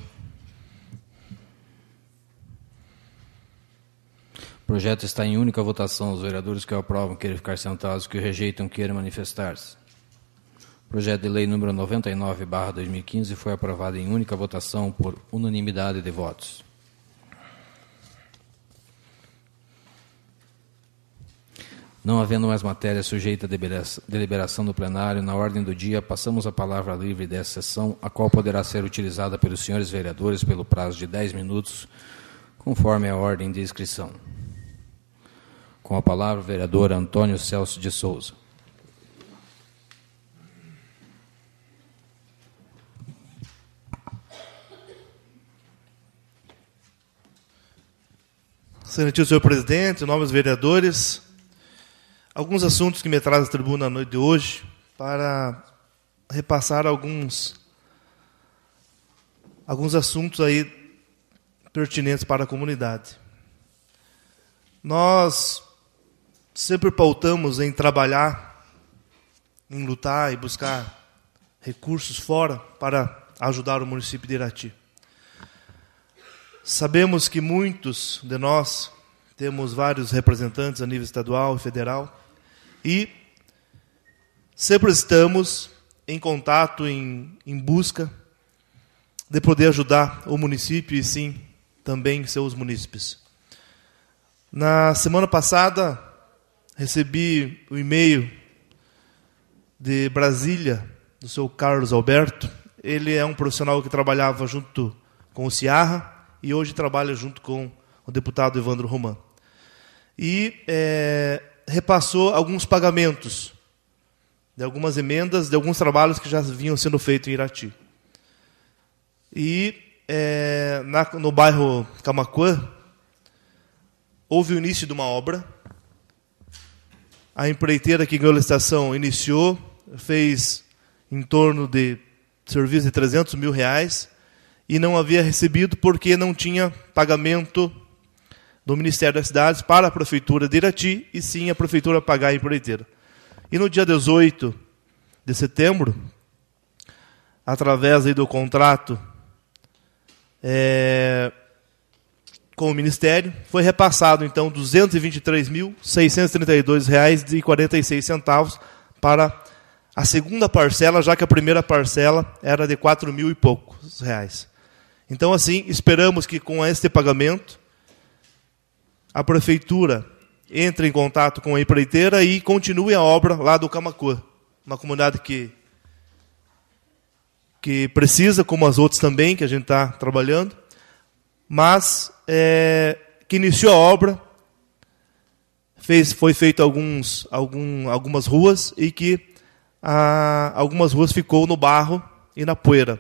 O projeto está em única votação. Os vereadores que o aprovam querem ficar sentados, que o rejeitam queiram manifestar-se. O projeto de lei número 99/2015 foi aprovado em única votação por unanimidade de votos. Não havendo mais matéria sujeita à deliberação do plenário, na ordem do dia, passamos a palavra livre dessa sessão, a qual poderá ser utilizada pelos senhores vereadores pelo prazo de 10 minutos, conforme a ordem de inscrição. Com a palavra, o vereador Antônio Celso de Souza. Excelentíssimo senhor presidente, nobres vereadores, alguns assuntos que me trazem à tribuna na noite de hoje para repassar alguns assuntos aí pertinentes para a comunidade. Nós sempre pautamos em trabalhar, em lutar e buscar recursos fora para ajudar o município de Irati. Sabemos que muitos de nós temos vários representantes a nível estadual e federal e sempre estamos em contato, em busca de poder ajudar o município e sim também seus munícipes. Na semana passada recebi o e-mail de Brasília do seu Carlos Alberto. Ele é um profissional que trabalhava junto com o Ciarra e hoje trabalha junto com o deputado Evandro Roman. E repassou alguns pagamentos de algumas emendas, de alguns trabalhos que já vinham sendo feitos em Irati. E no bairro Camaquã, houve o início de uma obra. A empreiteira que ganhou a licitação iniciou, fez em torno de serviço de R$300 mil, e não havia recebido porque não tinha pagamento do Ministério das Cidades para a Prefeitura de Irati, e sim a Prefeitura pagar a empreiteira. E no dia 18 de setembro, através aí do contrato com o Ministério, foi repassado, então, R$ 223.632,46 para a segunda parcela, já que a primeira parcela era de R$4.000 e poucos reais. Então, assim, esperamos que com este pagamento a Prefeitura entre em contato com a empreiteira e continue a obra lá do Camaquã, uma comunidade que precisa, como as outras também, que a gente está trabalhando, mas que iniciou a obra, foi feito algumas ruas e que algumas ruas ficou no barro e na poeira.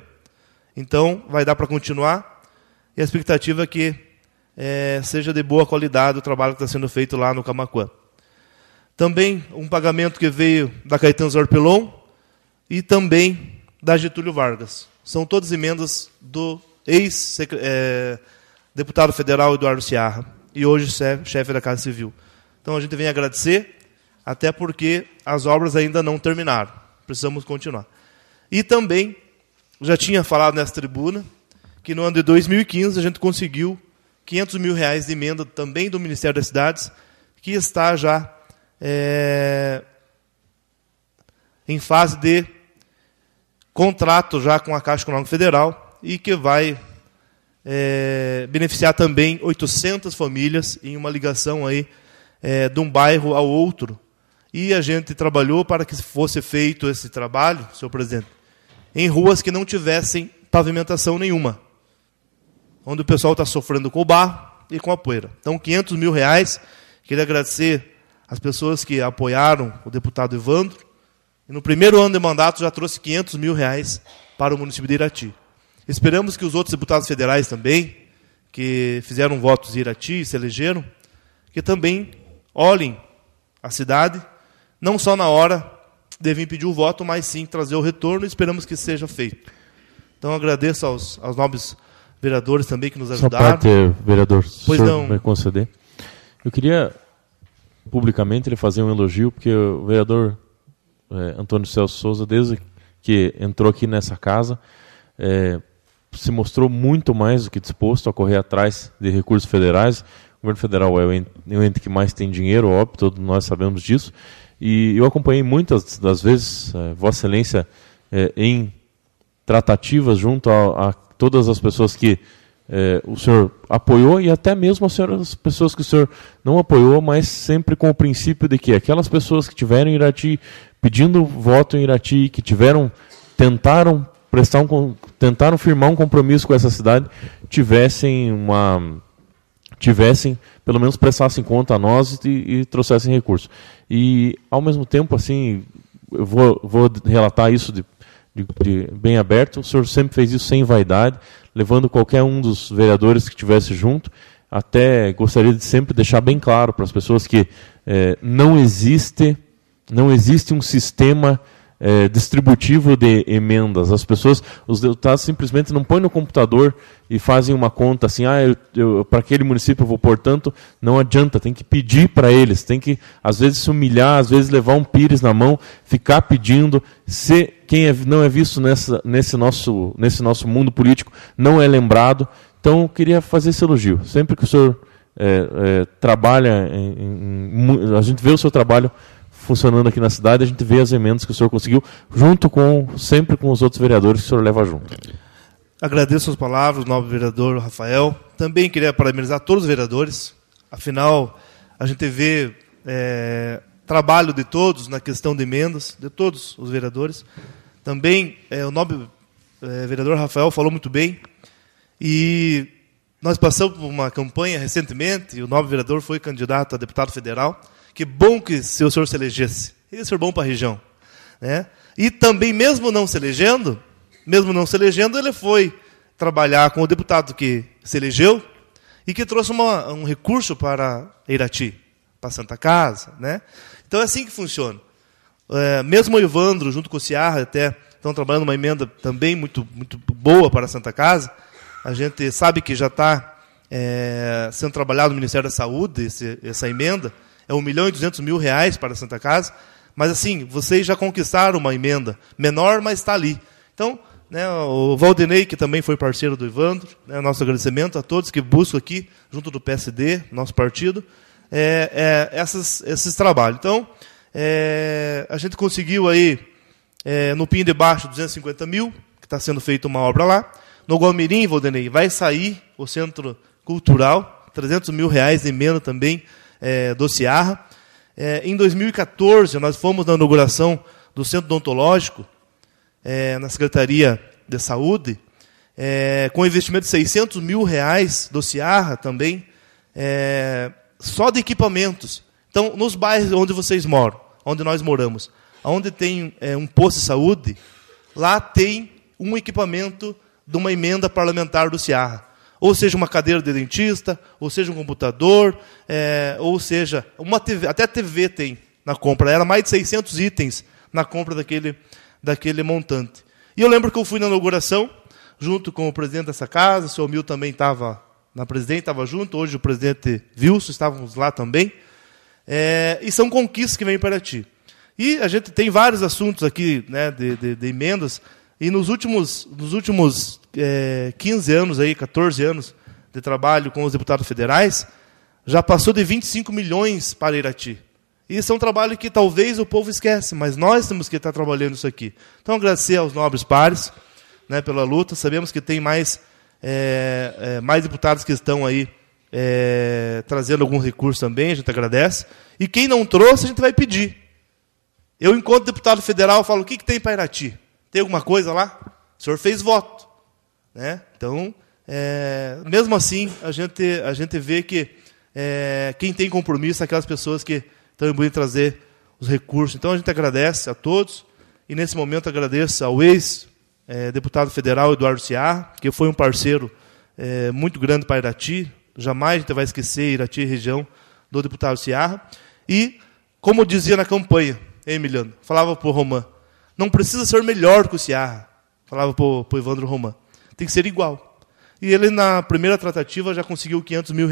Então, vai dar para continuar, e a expectativa é que seja de boa qualidade o trabalho que está sendo feito lá no Camaquã. Também um pagamento que veio da Caetano Zarpelon e também da Getúlio Vargas. São todas emendas do ex-deputado federal Eduardo Ciarra, e hoje chefe da Casa Civil. Então, a gente vem agradecer, até porque as obras ainda não terminaram. Precisamos continuar. E também, já tinha falado nessa tribuna, que no ano de 2015 a gente conseguiu R$500 mil de emenda também do Ministério das Cidades, que está já em fase de contrato já com a Caixa Econômica Federal e que vai beneficiar também 800 famílias em uma ligação aí de um bairro ao outro. E a gente trabalhou para que fosse feito esse trabalho, senhor presidente, em ruas que não tivessem pavimentação nenhuma, onde o pessoal está sofrendo com o barro e com a poeira. Então, R$500 mil. Queria agradecer as pessoas que apoiaram o deputado Evandro. E no primeiro ano de mandato já trouxe R$500 mil para o município de Irati. Esperamos que os outros deputados federais também, que fizeram votos em Irati e se elegeram, que também olhem a cidade, não só na hora de vir pedir o voto, mas sim trazer o retorno, e esperamos que seja feito. Então, agradeço aos nobres vereadores também que nos ajudaram. Só parte, vereador, pois se o não. senhor me conceder. Eu queria, publicamente, lhe fazer um elogio, porque o vereador Antônio Celso Souza, desde que entrou aqui nessa casa, se mostrou muito mais do que disposto a correr atrás de recursos federais. O governo federal é o ente que mais tem dinheiro, óbvio, todos nós sabemos disso. E eu acompanhei muitas das vezes Vossa Excelência em tratativas junto a todas as pessoas que o senhor apoiou, e até mesmo as pessoas que o senhor não apoiou, mas sempre com o princípio de que aquelas pessoas que tiveram em Irati, pedindo voto em Irati, que tentaram firmar um compromisso com essa cidade, pelo menos prestassem conta a nós e trouxessem recursos. E, ao mesmo tempo, assim, eu vou relatar isso de bem aberto, o senhor sempre fez isso sem vaidade, levando qualquer um dos vereadores que estivesse junto. Até gostaria de sempre deixar bem claro para as pessoas que não existe um sistema distributivo de emendas. Os deputados simplesmente não põem no computador e fazem uma conta assim, para aquele município eu vou pôr tanto. Não adianta, tem que pedir para eles, tem que às vezes se humilhar, às vezes levar um pires na mão, ficar pedindo. Quem não é visto nesse nosso mundo político não é lembrado. Então eu queria fazer esse elogio. Sempre que o senhor trabalha, a gente vê o seu trabalho funcionando aqui na cidade, a gente vê as emendas que o senhor conseguiu, sempre com os outros vereadores que o senhor leva junto. Agradeço as palavras, nobre vereador Rafael. Também queria parabenizar todos os vereadores. Afinal, a gente vê trabalho de todos na questão de emendas, de todos os vereadores. Também o nobre vereador Rafael falou muito bem. E nós passamos por uma campanha recentemente, e o nobre vereador foi candidato a deputado federal. Que bom que o senhor se elegesse. Ia ser bom para a região. Né? E também, mesmo não se elegendo, ele foi trabalhar com o deputado que se elegeu e que trouxe um recurso para Irati, para a Santa Casa. Né? Então é assim que funciona. Mesmo o Evandro, junto com o Ciarra, até estão trabalhando uma emenda também muito, muito boa para a Santa Casa. A gente sabe que já está sendo trabalhado no Ministério da Saúde, essa emenda. É R$1.200.000 para a Santa Casa, mas assim, vocês já conquistaram uma emenda menor, mas está ali. Então, né, o Valdinei, que também foi parceiro do Evandro, né, nosso agradecimento a todos que buscam aqui, junto do PSD, nosso partido, esses trabalhos. Então, a gente conseguiu aí, no Pinho de Baixo, 250 mil, que está sendo feita uma obra lá. No Guamirim, Valdinei, vai sair o Centro Cultural, R$300 mil de emenda também, do Ciarra. Em 2014, nós fomos na inauguração do Centro Odontológico, na Secretaria de Saúde, com investimento de R$600 mil do Ciarra também, só de equipamentos. Então, nos bairros onde vocês moram, onde nós moramos, onde tem um posto de saúde, lá tem um equipamento de uma emenda parlamentar do Ciarra. Ou seja, uma cadeira de dentista, ou seja, um computador, ou seja, uma TV, até TV tem na compra. Era mais de 600 itens na compra daquele montante. E eu lembro que eu fui na inauguração, junto com o presidente dessa casa, o senhor Mil também estava na presidente, estava junto, hoje o presidente Wilson, estávamos lá também. E são conquistas que vêm para ti. E a gente tem vários assuntos aqui, né, de emendas, e nos últimos 15 anos, 14 anos de trabalho com os deputados federais, já passou de 25 milhões para Irati. E isso é um trabalho que talvez o povo esquece, mas nós temos que estar trabalhando isso aqui. Então, agradecer aos nobres pares, né, pela luta. Sabemos que tem mais deputados que estão aí trazendo algum recurso também, a gente agradece. E quem não trouxe, a gente vai pedir. Eu, enquanto deputado federal, falo, o que tem para Irati? Tem alguma coisa lá? O senhor fez voto. Né? Então, mesmo assim, a gente vê que quem tem compromisso é aquelas pessoas que estão em busca de trazer os recursos. Então, a gente agradece a todos, e nesse momento agradeço ao ex-deputado federal Eduardo Ciarra, que foi um parceiro muito grande para Irati. Jamais a gente vai esquecer Irati e região do deputado Ciarra. E, como eu dizia na campanha, Emiliano, falava para o Romã, não precisa ser melhor que o Ciarra, falava para o Evandro Romã. Tem que ser igual. E ele, na primeira tratativa, já conseguiu R$500 mil,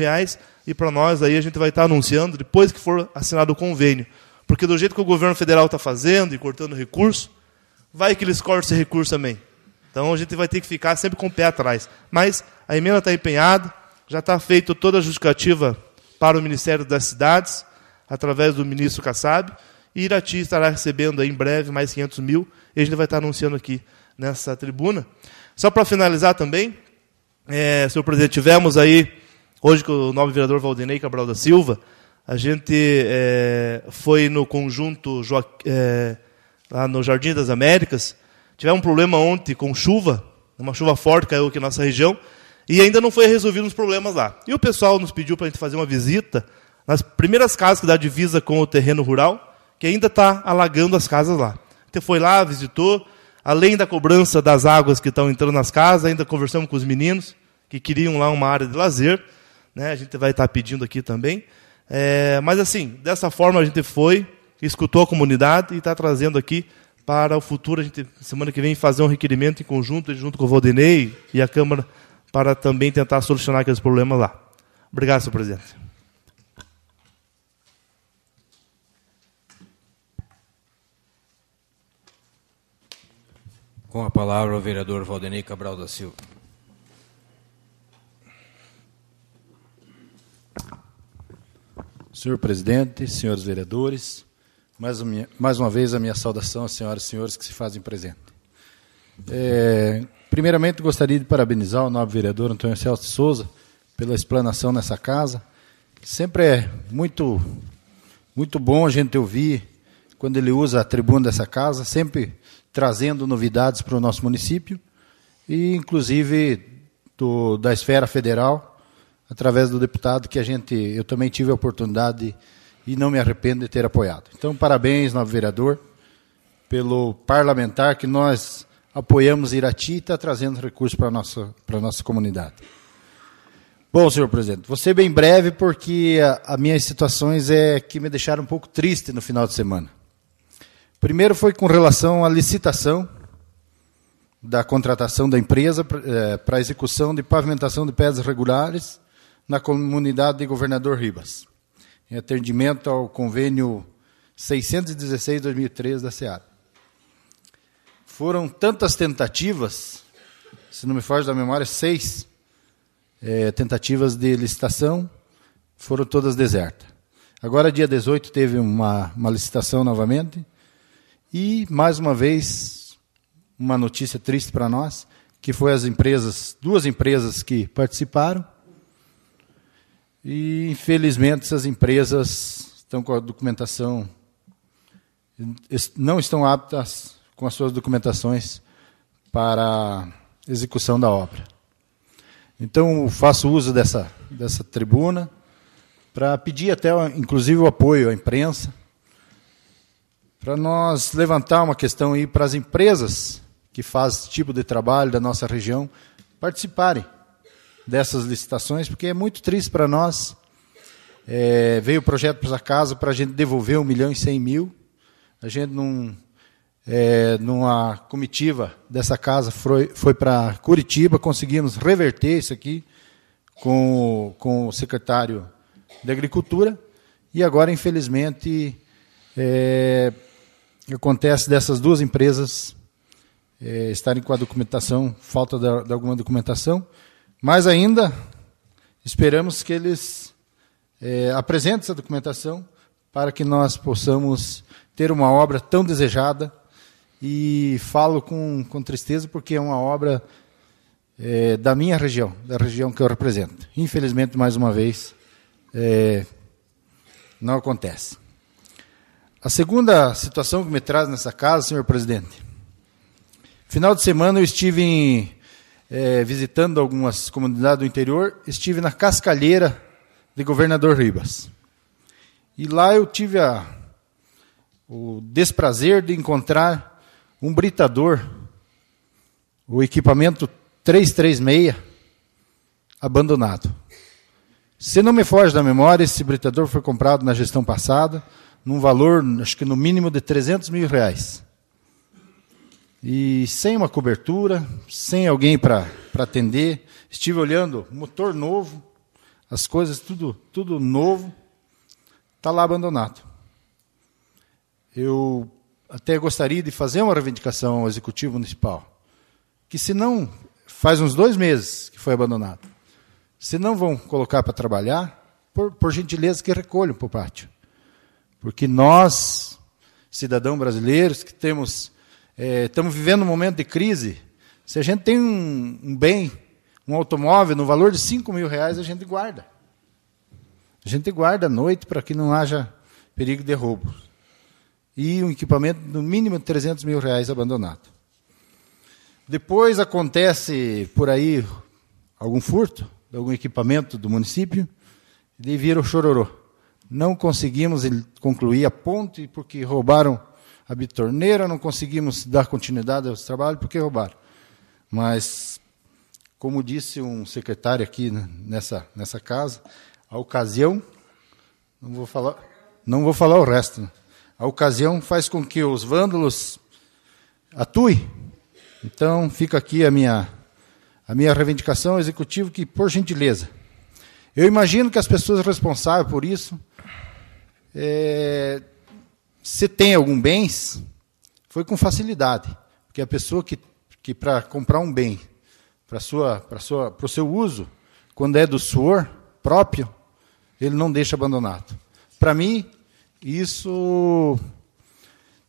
e para nós aí a gente vai estar anunciando, depois que for assinado o convênio. Porque do jeito que o governo federal está fazendo e cortando recurso, vai que eles cortam esse recurso também. Então a gente vai ter que ficar sempre com o pé atrás. Mas a emenda está empenhada, já está feita toda a justificativa para o Ministério das Cidades, através do ministro Kassab, e Irati estará recebendo aí, em breve mais R$500 mil, e a gente vai estar anunciando aqui nessa tribuna. Só para finalizar também, senhor presidente, tivemos aí, hoje com o novo vereador Valdinei Cabral da Silva, a gente foi no conjunto lá no Jardim das Américas, tivemos um problema ontem com chuva, uma chuva forte caiu aqui na nossa região, e ainda não foi resolvido os problemas lá. E o pessoal nos pediu para a gente fazer uma visita nas primeiras casas que dá divisa com o terreno rural, que ainda está alagando as casas lá. A gente foi lá, visitou, além da cobrança das águas que estão entrando nas casas, ainda conversamos com os meninos que queriam lá uma área de lazer, né? A gente vai estar pedindo aqui também. Mas assim, dessa forma a gente foi, escutou a comunidade e está trazendo aqui para o futuro, a gente, semana que vem, fazer um requerimento em conjunto, junto com o Valdinei e a Câmara, para também tentar solucionar aqueles problemas lá. Obrigado, senhor presidente. Com a palavra o vereador Valdinei Cabral da Silva. Senhor presidente, senhores vereadores, mais uma vez a minha saudação às senhoras e senhores que se fazem presente. Primeiramente, gostaria de parabenizar o nobre vereador Antônio Celso de Souza pela explanação nessa casa. Sempre é muito bom a gente ouvir quando ele usa a tribuna dessa casa, sempre trazendo novidades para o nosso município e, inclusive, da esfera federal, através do deputado que eu também tive a oportunidade e não me arrependo de ter apoiado. Então, parabéns, novo vereador, pelo parlamentar que nós apoiamos Irati e está trazendo recursos para a nossa comunidade. Bom, senhor presidente, vou ser bem breve porque as minhas situações que me deixaram um pouco triste no final de semana. Primeiro foi com relação à licitação da contratação da empresa para a execução de pavimentação de pedras regulares na comunidade de Governador Ribas, em atendimento ao convênio 616/2013 da SEAB. Foram tantas tentativas, se não me foge da memória, 6 tentativas de licitação, foram todas desertas. Agora, dia 18, teve uma licitação novamente, e, mais uma vez, uma notícia triste para nós, que foi duas empresas que participaram, e, infelizmente, essas empresas estão com a documentação, não estão aptas com as suas documentações para execução da obra. Então, faço uso dessa tribuna para pedir até, inclusive, o apoio à imprensa, para nós levantar uma questão aí para as empresas que fazem esse tipo de trabalho da nossa região participarem dessas licitações, porque é muito triste para nós. Veio o projeto para essa casa para a gente devolver 1.100.000. A gente, numa comitiva dessa casa, foi para Curitiba, conseguimos reverter isso aqui com o secretário de Agricultura, e agora, infelizmente, acontece dessas duas empresas estarem com a documentação, falta de alguma documentação, mas ainda esperamos que eles apresentem essa documentação para que nós possamos ter uma obra tão desejada, e falo com tristeza porque é uma obra da minha região, da região que eu represento. Infelizmente, mais uma vez, não acontece. A segunda situação que me traz nessa casa, senhor presidente, final de semana eu estive visitando algumas comunidades do interior, estive na Cascalheira de Governador Ribas. E lá eu tive o desprazer de encontrar um britador, o equipamento 336, abandonado. Se não me foge da memória, esse britador foi comprado na gestão passada, num valor, acho que no mínimo de R$300 mil. E sem uma cobertura, sem alguém para atender. Estive olhando, motor novo, as coisas tudo novo, está lá abandonado. Eu até gostaria de fazer uma reivindicação ao Executivo Municipal, que se não, faz uns 2 meses que foi abandonado, se não vão colocar para trabalhar, por gentileza que recolham para o pátio. Porque nós, cidadãos brasileiros, que estamos vivendo um momento de crise, se a gente tem um bem, um automóvel no valor de R$5.000, a gente guarda. A gente guarda à noite para que não haja perigo de roubo. E um equipamento no mínimo de R$300.000 abandonado. Depois acontece por aí algum furto de algum equipamento do município, e daí vira o chororô. Não conseguimos concluir a ponte porque roubaram a bitorneira, não conseguimos dar continuidade aos trabalhos porque roubaram. Mas, como disse um secretário aqui nessa casa, a ocasião, não vou falar o resto, né? A ocasião faz com que os vândalos atuem. Então, fica aqui a minha reivindicação ao executivo que, por gentileza, eu imagino que as pessoas responsáveis por isso, se tem algum bens, foi com facilidade. Porque a pessoa que para comprar um bem para o seu uso, quando é do suor próprio, ele não deixa abandonado. Para mim, isso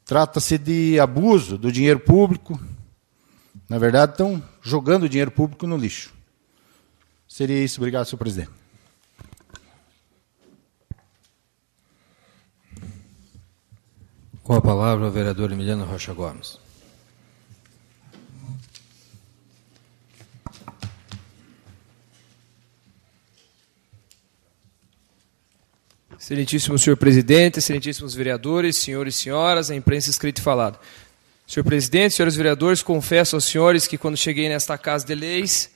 trata-se de abuso do dinheiro público. Na verdade, estão jogando o dinheiro público no lixo. Seria isso. Obrigado, senhor presidente. Com a palavra, o vereador Emiliano Rocha Gomes. Excelentíssimo senhor presidente, excelentíssimos vereadores, senhores e senhoras, a imprensa escrita e falada. Senhor presidente, senhores vereadores, confesso aos senhores que quando cheguei nesta Casa de Leis,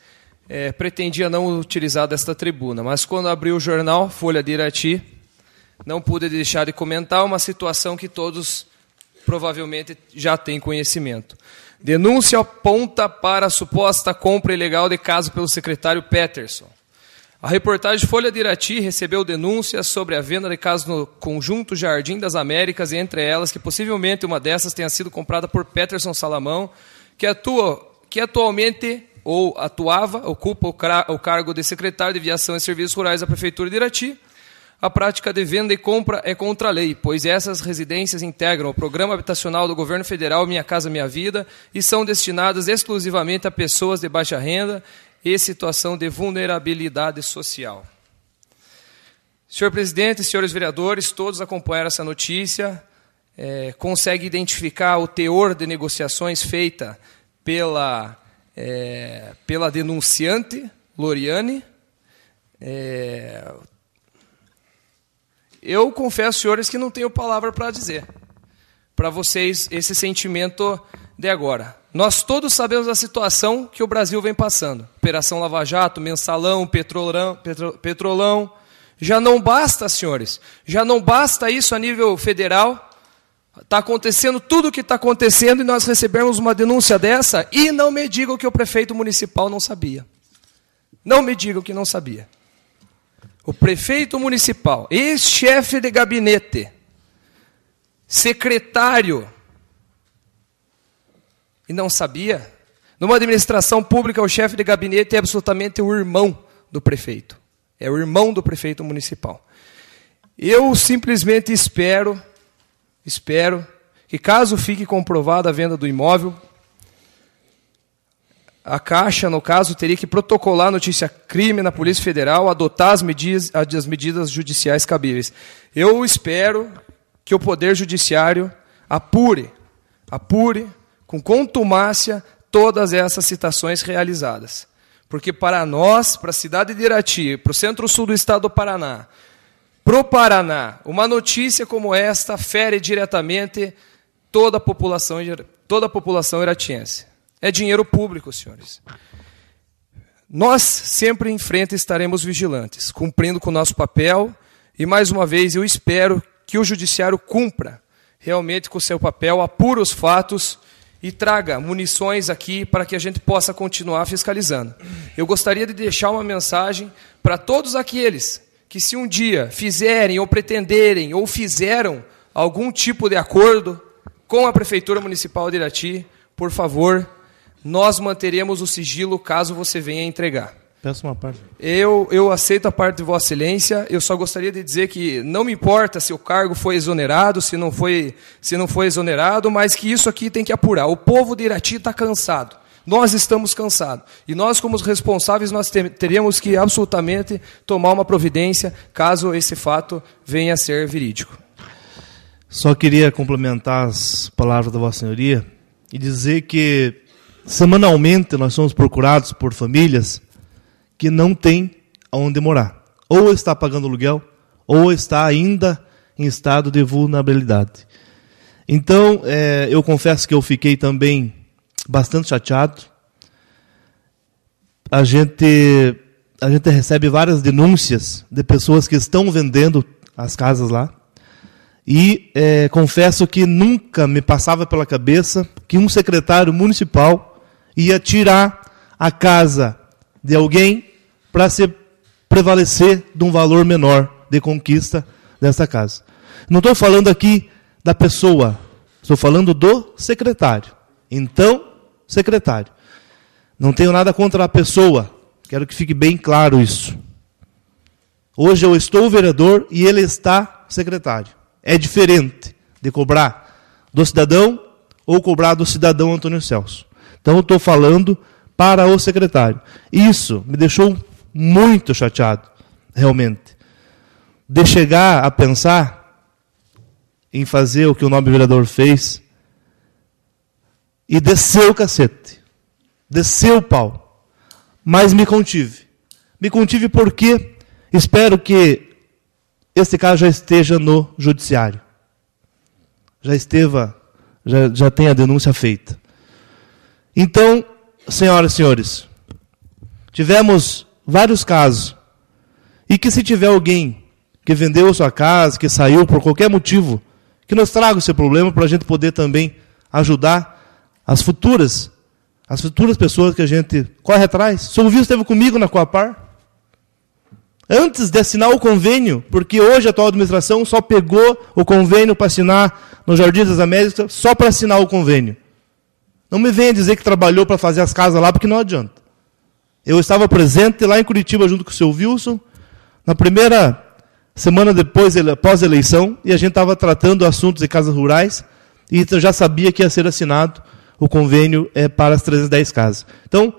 pretendia não utilizar desta tribuna, mas quando abri o jornal Folha de Irati, não pude deixar de comentar uma situação que todos provavelmente já têm conhecimento. Denúncia aponta para a suposta compra ilegal de casa pelo secretário Peterson. A reportagem Folha de Irati recebeu denúncias sobre a venda de casas no conjunto Jardim das Américas, e entre elas que possivelmente uma dessas tenha sido comprada por Peterson Salamão, que atualmente ocupa o cargo de secretário de Viação e Serviços Rurais da Prefeitura de Irati. A prática de venda e compra é contra a lei, pois essas residências integram o Programa Habitacional do Governo Federal Minha Casa Minha Vida e são destinadas exclusivamente a pessoas de baixa renda e situação de vulnerabilidade social. Senhor presidente, senhores vereadores, todos acompanharam essa notícia, consegue identificar o teor de negociações feita pela denunciante, Loriane. Eu confesso, senhores, que não tenho palavra para dizer para vocês esse sentimento de agora. Nós todos sabemos a situação que o Brasil vem passando. Operação Lava Jato, Mensalão, Petrolão. Já não basta, senhores, já não basta isso a nível federal. Está acontecendo tudo o que está acontecendo e nós recebemos uma denúncia dessa e não me digam que o prefeito municipal não sabia. Não me digam que não sabia. O prefeito municipal, ex-chefe de gabinete, secretário, e não sabia? Numa administração pública, o chefe de gabinete é absolutamente o irmão do prefeito. É o irmão do prefeito municipal. Eu simplesmente espero que, caso fique comprovada a venda do imóvel, a Caixa, no caso, teria que protocolar a notícia-crime na Polícia Federal, adotar as medidas judiciais cabíveis. Eu espero que o Poder Judiciário apure com contumácia todas essas citações realizadas. Porque para nós, para a cidade de Irati, para o centro-sul do estado do Paraná, para o Paraná, uma notícia como esta fere diretamente toda a população iratiense. É dinheiro público, senhores. Nós sempre em frente estaremos vigilantes, cumprindo com o nosso papel, e mais uma vez eu espero que o Judiciário cumpra realmente com o seu papel, apure os fatos e traga munições aqui para que a gente possa continuar fiscalizando. Eu gostaria de deixar uma mensagem para todos aqueles que, se um dia fizerem ou pretenderem ou fizeram algum tipo de acordo com a Prefeitura Municipal de Irati, por favor, nós manteremos o sigilo caso você venha entregar. Peço uma parte. Eu aceito a parte de Vossa Excelência, eu só gostaria de dizer que não me importa se o cargo foi exonerado, se não foi exonerado, mas que isso aqui tem que apurar. O povo de Irati está cansado. Nós estamos cansados. E nós, como os responsáveis, nós teríamos que absolutamente tomar uma providência caso esse fato venha a ser verídico. Só queria complementar as palavras da Vossa Senhoria e dizer que, semanalmente, nós somos procurados por famílias que não têm aonde morar. Ou está pagando aluguel, ou está ainda em estado de vulnerabilidade. Então, eu confesso que eu fiquei também bastante chateado. A gente recebe várias denúncias de pessoas que estão vendendo as casas lá. E confesso que nunca me passava pela cabeça que um secretário municipal ia tirar a casa de alguém para se prevalecer de um valor menor de conquista dessa casa. Não estou falando aqui da pessoa, estou falando do secretário. Então, secretário, não tenho nada contra a pessoa, quero que fique bem claro isso. Hoje eu estou vereador e ele está secretário. É diferente de cobrar do cidadão ou cobrar do cidadão Antônio Celso. Então eu estou falando para o secretário. Isso me deixou muito chateado, realmente. De chegar a pensar em fazer o que o nobre vereador fez e desceu o cacete, desceu o pau. Mas me contive. Me contive porque espero que esse caso já esteja no judiciário. Já tem a denúncia feita. Então, senhoras e senhores, tivemos vários casos. E que se tiver alguém que vendeu a sua casa, que saiu por qualquer motivo, que nos traga esse problema para a gente poder também ajudar as futuras pessoas que a gente corre atrás. O senhor Wilson esteve comigo na Coapar. Antes de assinar o convênio, porque hoje a atual administração só pegou o convênio para assinar no Jardim das Américas, só para assinar o convênio. Não me venha dizer que trabalhou para fazer as casas lá, porque não adianta. Eu estava presente lá em Curitiba junto com o seu Wilson, na primeira semana após a eleição, e a gente estava tratando assuntos de casas rurais, e eu já sabia que ia ser assinado o convênio para as 310 casas. Então,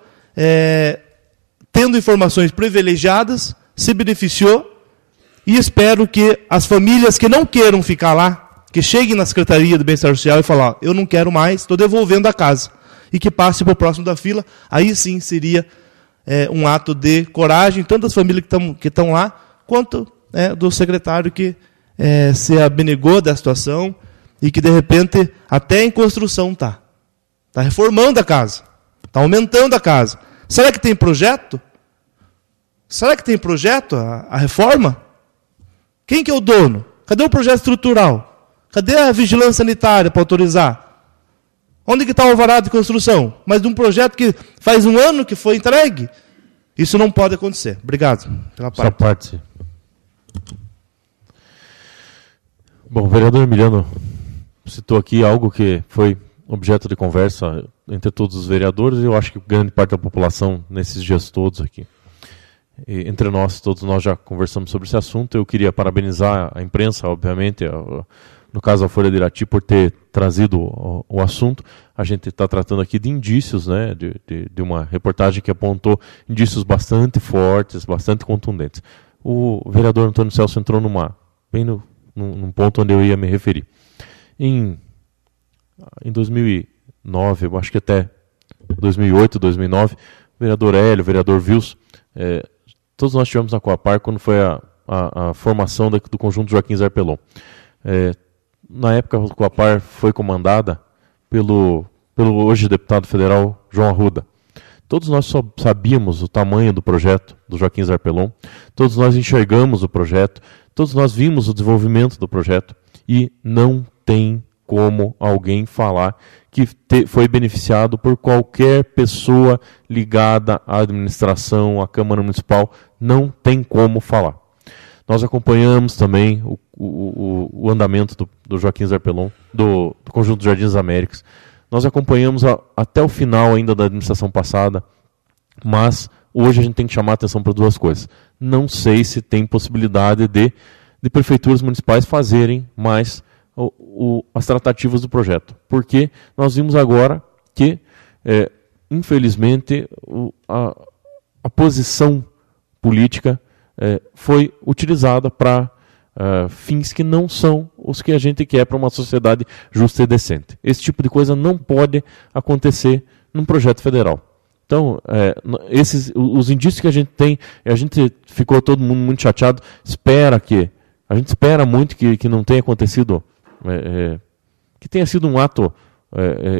tendo informações privilegiadas, se beneficiou, e espero que as famílias que não queiram ficar lá, que cheguem na Secretaria do Bem-Estar Social e falem, eu não quero mais, estou devolvendo a casa, e que passe para o próximo da fila. Aí sim seria um ato de coragem, tanto das famílias que estão lá, quanto do secretário que se abnegou da situação e que, de repente, até em construção está reformando a casa, está aumentando a casa. Será que tem projeto? Será que tem projeto a reforma? Quem que é o dono? Cadê o projeto estrutural? Cadê a vigilância sanitária para autorizar? Onde que está o alvará de construção? Mas de um projeto que faz um ano que foi entregue? Isso não pode acontecer. Obrigado pela parte. Bom, o vereador Emiliano citou aqui algo que foi objeto de conversa entre todos os vereadores, e eu acho que grande parte da população nesses dias todos aqui. E, entre nós, todos nós já conversamos sobre esse assunto. Eu queria parabenizar a imprensa, obviamente, no caso a Folha de Irati, por ter trazido o assunto. A gente está tratando aqui de indícios, né, de uma reportagem que apontou indícios bastante fortes, bastante contundentes. O vereador Antônio Celso entrou bem num ponto onde eu ia me referir. Em 2009, eu acho que até 2008, 2009, o vereador Hélio, o vereador Wilson, todos nós estivemos na Coapar quando foi a formação do conjunto Joaquim Zarpelon. Na época, a Coapar foi comandada pelo hoje deputado federal João Arruda. Todos nós só sabíamos o tamanho do projeto do Joaquim Zarpelon, todos nós enxergamos o projeto, todos nós vimos o desenvolvimento do projeto, e não tem como alguém falar que foi beneficiado por qualquer pessoa ligada à administração, à Câmara Municipal. Não tem como falar. Nós acompanhamos também o andamento do Joaquim Zarpelon, do Conjunto Jardins das Américas. Nós acompanhamos até o final ainda da administração passada, mas hoje a gente tem que chamar a atenção para duas coisas. Não sei se tem possibilidade de prefeituras municipais fazerem mais as tratativas do projeto, porque nós vimos agora que infelizmente, a posição política foi utilizada para fins que não são os que a gente quer para uma sociedade justa e decente. Esse tipo de coisa não pode acontecer num projeto federal. Então, os indícios que a gente tem, a gente ficou todo mundo muito chateado, a gente espera muito que não tenha acontecido, que tenha sido um ato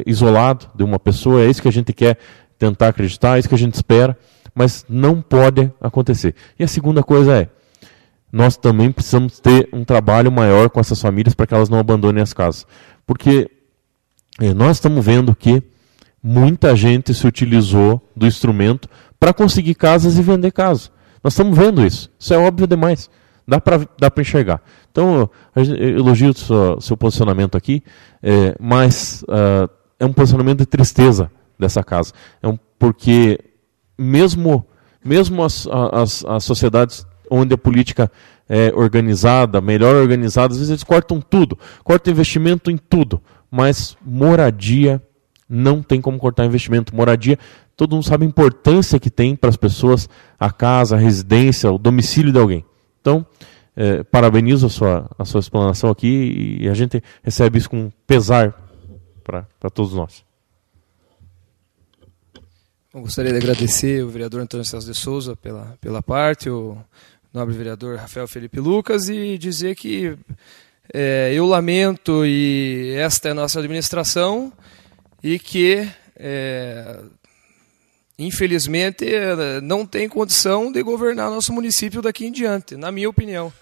isolado de uma pessoa, é isso que a gente quer tentar acreditar, é isso que a gente espera, mas não pode acontecer. E a segunda coisa nós também precisamos ter um trabalho maior com essas famílias para que elas não abandonem as casas. Porque nós estamos vendo que muita gente se utilizou do instrumento para conseguir casas e vender casas. Nós estamos vendo isso. Isso é óbvio demais. Dá para enxergar. Então, eu elogio o seu posicionamento aqui, mas é um posicionamento de tristeza dessa casa. Porque mesmo as sociedades onde a política é organizada, melhor organizada, às vezes eles cortam tudo, cortam investimento em tudo, mas moradia não tem como cortar investimento. Moradia, todo mundo sabe a importância que tem para as pessoas, a casa, a residência, o domicílio de alguém. Então, parabenizo a sua explanação aqui e a gente recebe isso com pesar para todos nós. Eu gostaria de agradecer o vereador Antônio Celso de Souza pela parte, o nobre vereador Rafael Felipe Lucas, e dizer que eu lamento, e esta é a nossa administração, e que, infelizmente, não tem condição de governar nosso município daqui em diante, na minha opinião,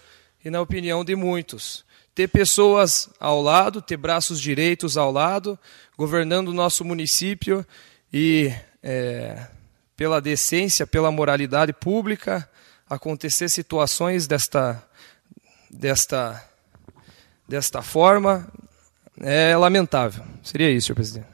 e na opinião de muitos. Ter pessoas ao lado, ter braços direitos ao lado, governando o nosso município e, pela decência, pela moralidade pública, acontecer situações desta forma, é lamentável. Seria isso, senhor presidente.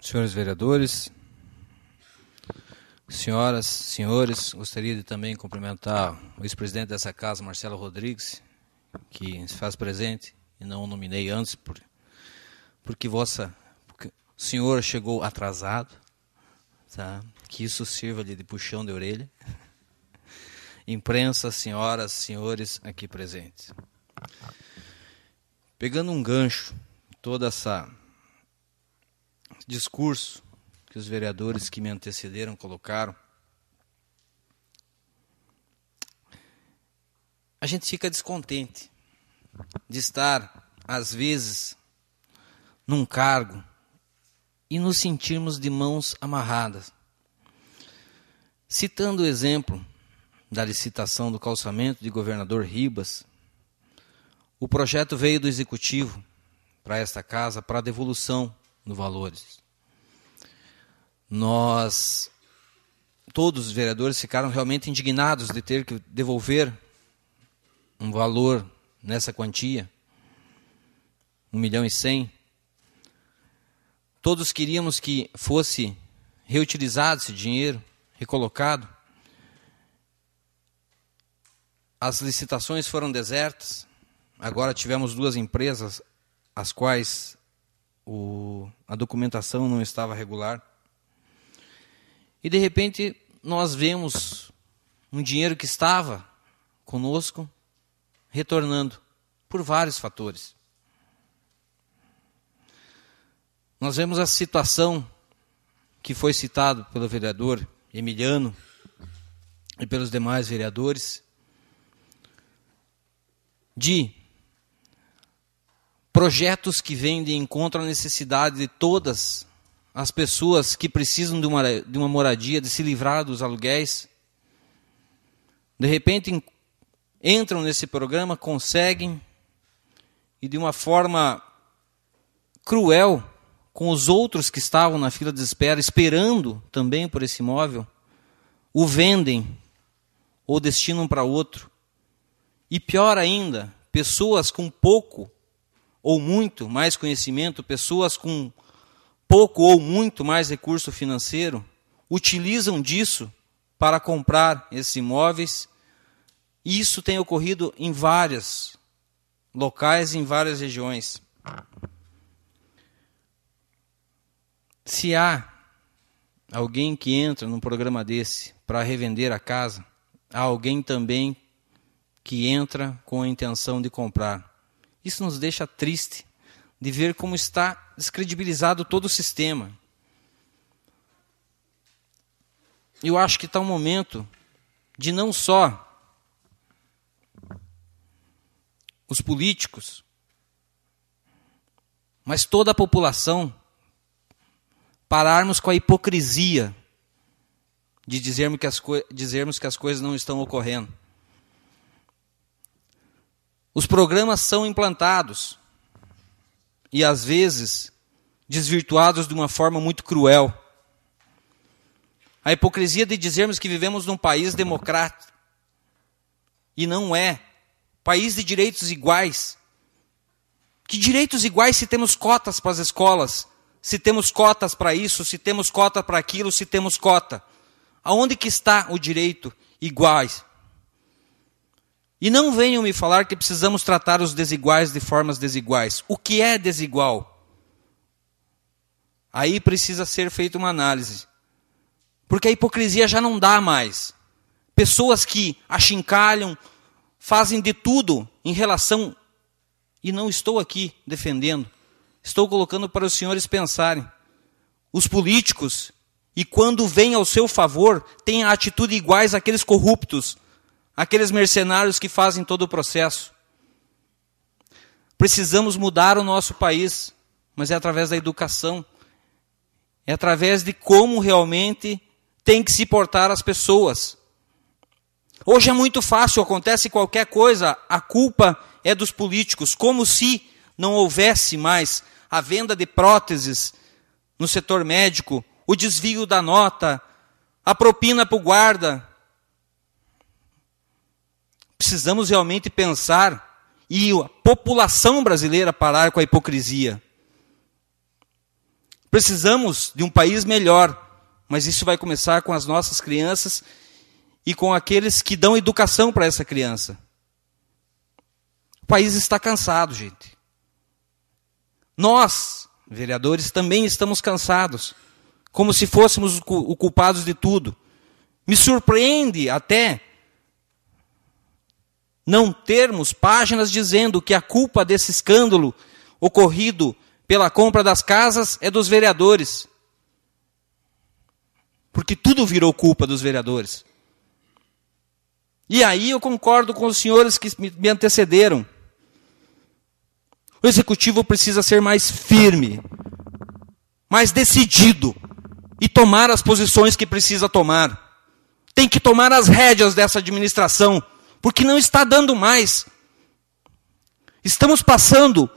Senhores vereadores, senhoras, senhores, gostaria de também cumprimentar o ex-presidente dessa casa, Marcelo Rodrigues, que se faz presente e não o nominei antes, porque o senhor chegou atrasado, tá? Que isso sirva-lhe de puxão de orelha. Imprensa, senhoras, senhores aqui presentes. Pegando um gancho, todo esse discurso que os vereadores que me antecederam colocaram, a gente fica descontente de estar, às vezes, num cargo e nos sentirmos de mãos amarradas. Citando o exemplo da licitação do calçamento de governador Ribas, o projeto veio do executivo para esta casa para a devolução dos valores. Todos os vereadores ficaram realmente indignados de ter que devolver um valor nessa quantia, 1.100.000. Todos queríamos que fosse reutilizado esse dinheiro, recolocado. As licitações foram desertas. Agora tivemos 2 empresas, as quais a documentação não estava regular. E, de repente, nós vemos um dinheiro que estava conosco retornando por vários fatores. Nós vemos a situação que foi citada pelo vereador Emiliano e pelos demais vereadores de projetos que vêm de encontro à necessidade de todas as pessoas que precisam de uma moradia, de se livrar dos aluguéis. De repente, entram nesse programa, conseguem, e de uma forma cruel, com os outros que estavam na fila de espera, esperando também por esse imóvel, o vendem ou destinam para outro. E pior ainda, pessoas com pouco ou muito mais conhecimento, pessoas com pouco ou muito mais recurso financeiro, utilizam disso para comprar esses imóveis. E isso tem ocorrido em vários locais, em várias regiões. Se há alguém que entra num programa desse para revender a casa, há alguém também que entra com a intenção de comprar. Isso nos deixa triste de ver como está descredibilizado todo o sistema. Eu acho que está um momento de não só os políticos, mas toda a população pararmos com a hipocrisia de dizermos que as coisas não estão ocorrendo. Os programas são implantados e, às vezes, desvirtuados de uma forma muito cruel. A hipocrisia de dizermos que vivemos num país democrático, e não é. País de direitos iguais. Que direitos iguais se temos cotas para as escolas? Se temos cotas para isso, se temos cota para aquilo, se temos cota. Aonde que está o direito iguais? E não venham me falar que precisamos tratar os desiguais de formas desiguais. O que é desigual? Aí precisa ser feita uma análise. Porque a hipocrisia já não dá mais. Pessoas que achincalham, fazem de tudo em relação... E não estou aqui defendendo. Estou colocando para os senhores pensarem. Os políticos, e quando vêm ao seu favor, têm a atitude iguais àqueles corruptos, aqueles mercenários que fazem todo o processo. Precisamos mudar o nosso país, mas é através da educação. É através de como realmente tem que se portar as pessoas. Hoje é muito fácil, acontece qualquer coisa, a culpa é dos políticos, como se não houvesse mais a venda de próteses no setor médico, o desvio da nota, a propina para o guarda. Precisamos realmente pensar e a população brasileira parar com a hipocrisia. Precisamos de um país melhor, mas isso vai começar com as nossas crianças e com aqueles que dão educação para essa criança. O país está cansado, gente. Nós, vereadores, também estamos cansados, como se fôssemos os culpados de tudo. Me surpreende até não termos páginas dizendo que a culpa desse escândalo ocorrido pela compra das casas é dos vereadores. Porque tudo virou culpa dos vereadores. E aí eu concordo com os senhores que me antecederam. O executivo precisa ser mais firme, mais decidido e tomar as posições que precisa tomar. Tem que tomar as rédeas dessa administração, porque não está dando mais. Estamos passando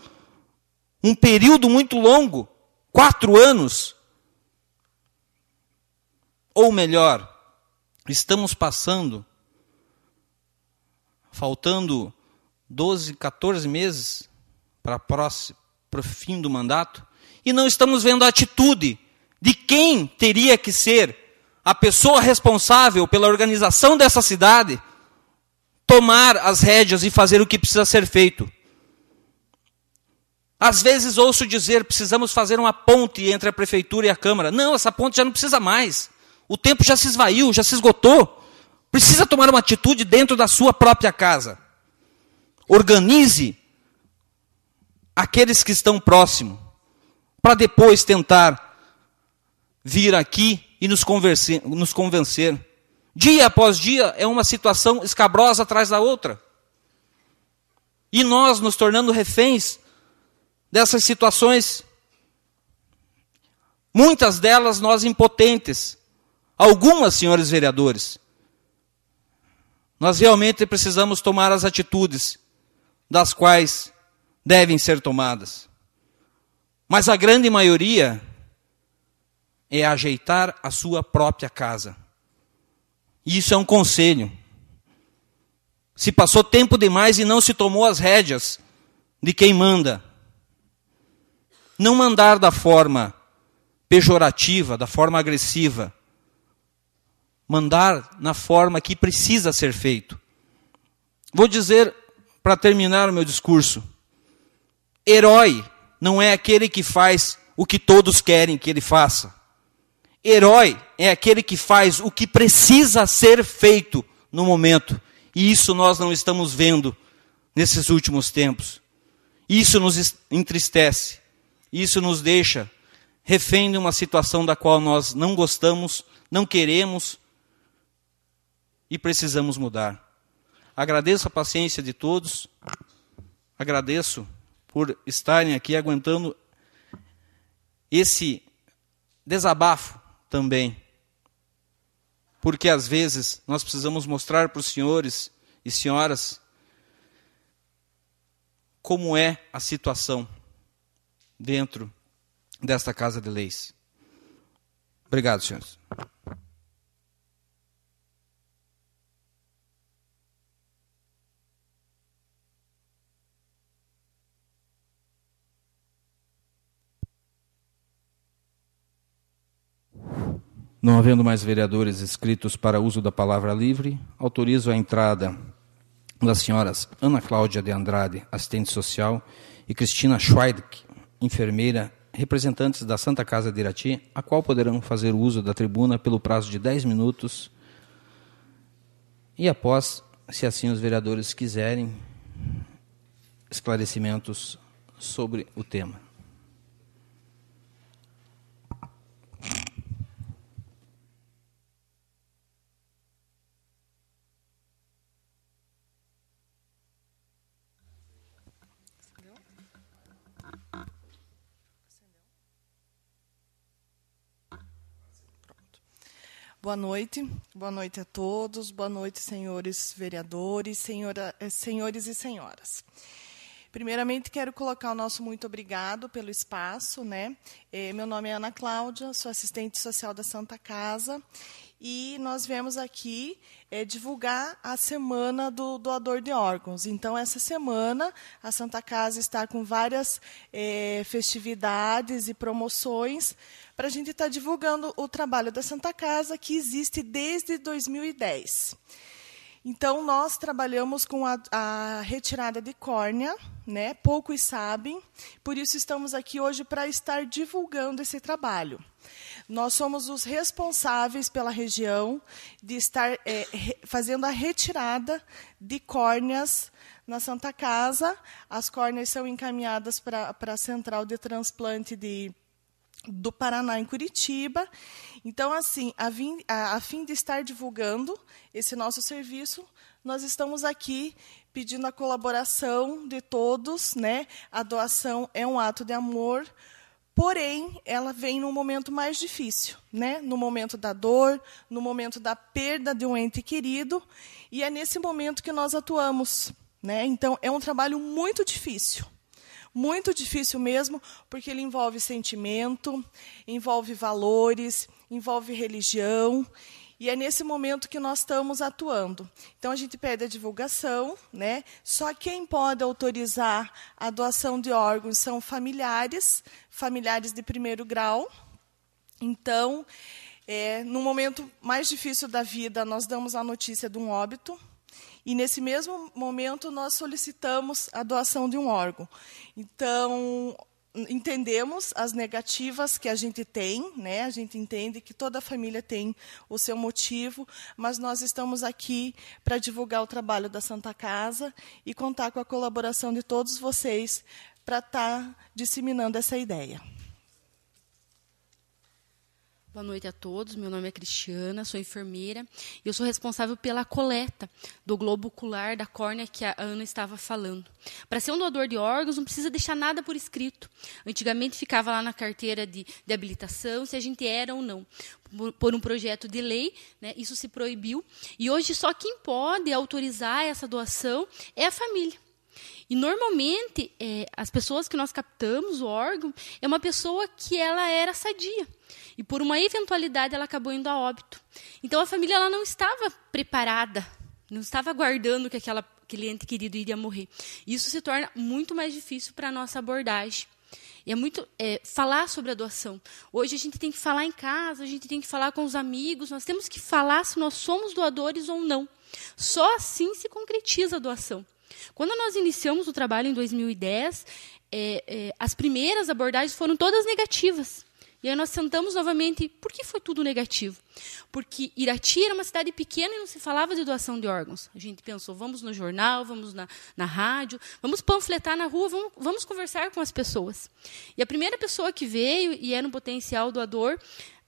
um período muito longo, 4 anos. Ou melhor, estamos passando, faltando 12, 14 meses para o fim do mandato, e não estamos vendo a atitude de quem teria que ser a pessoa responsável pela organização dessa cidade, tomar as rédeas e fazer o que precisa ser feito. Às vezes ouço dizer, precisamos fazer uma ponte entre a prefeitura e a Câmara. Não, essa ponte já não precisa mais. O tempo já se esvaiu, já se esgotou. Precisa tomar uma atitude dentro da sua própria casa. Organize aqueles que estão próximos, para depois tentar vir aqui e nos convencer. Dia após dia é uma situação escabrosa atrás da outra. E nós nos tornando reféns dessas situações, muitas delas nós impotentes. Algumas, senhores vereadores, nós realmente precisamos tomar as atitudes das quais devem ser tomadas. Mas a grande maioria é ajeitar a sua própria casa. E isso é um conselho. Se passou tempo demais e não se tomou as rédeas de quem manda, não mandar da forma pejorativa, da forma agressiva, mandar na forma que precisa ser feito. Vou dizer, para terminar o meu discurso, herói não é aquele que faz o que todos querem que ele faça. Herói é aquele que faz o que precisa ser feito no momento. E isso nós não estamos vendo nesses últimos tempos. Isso nos entristece. Isso nos deixa refém de uma situação da qual nós não gostamos, não queremos e precisamos mudar. Agradeço a paciência de todos. Agradeço por estarem aqui aguentando esse desabafo também. Porque às vezes nós precisamos mostrar para os senhores e senhoras como é a situação dentro desta Casa de Leis. Obrigado, senhores. Não havendo mais vereadores inscritos para uso da palavra livre, autorizo a entrada das senhoras Ana Cláudia de Andrade, assistente social, e Cristina Schweidk, enfermeira, representantes da Santa Casa de Irati, a qual poderão fazer uso da tribuna pelo prazo de 10 minutos e após, se assim os vereadores quiserem, esclarecimentos sobre o tema. Boa noite a todos, boa noite, senhores vereadores, senhores e senhoras. Primeiramente, quero colocar o nosso muito obrigado pelo espaço, né? Meu nome é Ana Cláudia, sou assistente social da Santa Casa, e nós viemos aqui divulgar a Semana do Doador de Órgãos. Então, essa semana, a Santa Casa está com várias festividades e promoções para a gente estar divulgando o trabalho da Santa Casa, que existe desde 2010. Então, nós trabalhamos com a retirada de córnea, né? Poucos sabem, por isso estamos aqui hoje para estar divulgando esse trabalho. Nós somos os responsáveis pela região de estar fazendo a retirada de córneas na Santa Casa. As córneas são encaminhadas para a Central de Transplante do Paraná, em Curitiba. Então, assim, a fim de estar divulgando esse nosso serviço, nós estamos aqui pedindo a colaboração de todos, né? A doação é um ato de amor, porém, ela vem num momento mais difícil, né? No momento da dor, no momento da perda de um ente querido, e é nesse momento que nós atuamos, né? Então, é um trabalho muito difícil mesmo, porque ele envolve sentimento, envolve valores, envolve religião, e é nesse momento que nós estamos atuando. Então, a gente pede a divulgação, né? Só quem pode autorizar a doação de órgãos são familiares de primeiro grau. Então, no momento mais difícil da vida, nós damos a notícia de um óbito, e, nesse mesmo momento, nós solicitamos a doação de um órgão. Então, entendemos as negativas que a gente tem, né? A gente entende que toda família tem o seu motivo, mas nós estamos aqui para divulgar o trabalho da Santa Casa e contar com a colaboração de todos vocês para estar disseminando essa ideia. Boa noite a todos, meu nome é Cristiana, sou enfermeira e eu sou responsável pela coleta do globo ocular da córnea que a Ana estava falando. Para ser um doador de órgãos não precisa deixar nada por escrito. Antigamente ficava lá na carteira de habilitação se a gente era ou não. Por um projeto de lei, né, isso se proibiu, e hoje só quem pode autorizar essa doação é a família. E, normalmente, as pessoas que nós captamos o órgão é uma pessoa que ela era sadia. E, por uma eventualidade, ela acabou indo a óbito. Então, a família ela não estava preparada, não estava aguardando que aquele ente querido iria morrer. Isso se torna muito mais difícil para a nossa abordagem. E é muito falar sobre a doação. Hoje a gente tem que falar em casa, a gente tem que falar com os amigos, nós temos que falar se nós somos doadores ou não. Só assim se concretiza a doação. Quando nós iniciamos o trabalho em 2010, as primeiras abordagens foram todas negativas. E aí nós sentamos novamente. Por que foi tudo negativo? Porque Irati era uma cidade pequena e não se falava de doação de órgãos. A gente pensou, vamos no jornal, vamos na rádio, vamos panfletar na rua, vamos conversar com as pessoas. E a primeira pessoa que veio, e era um potencial doador,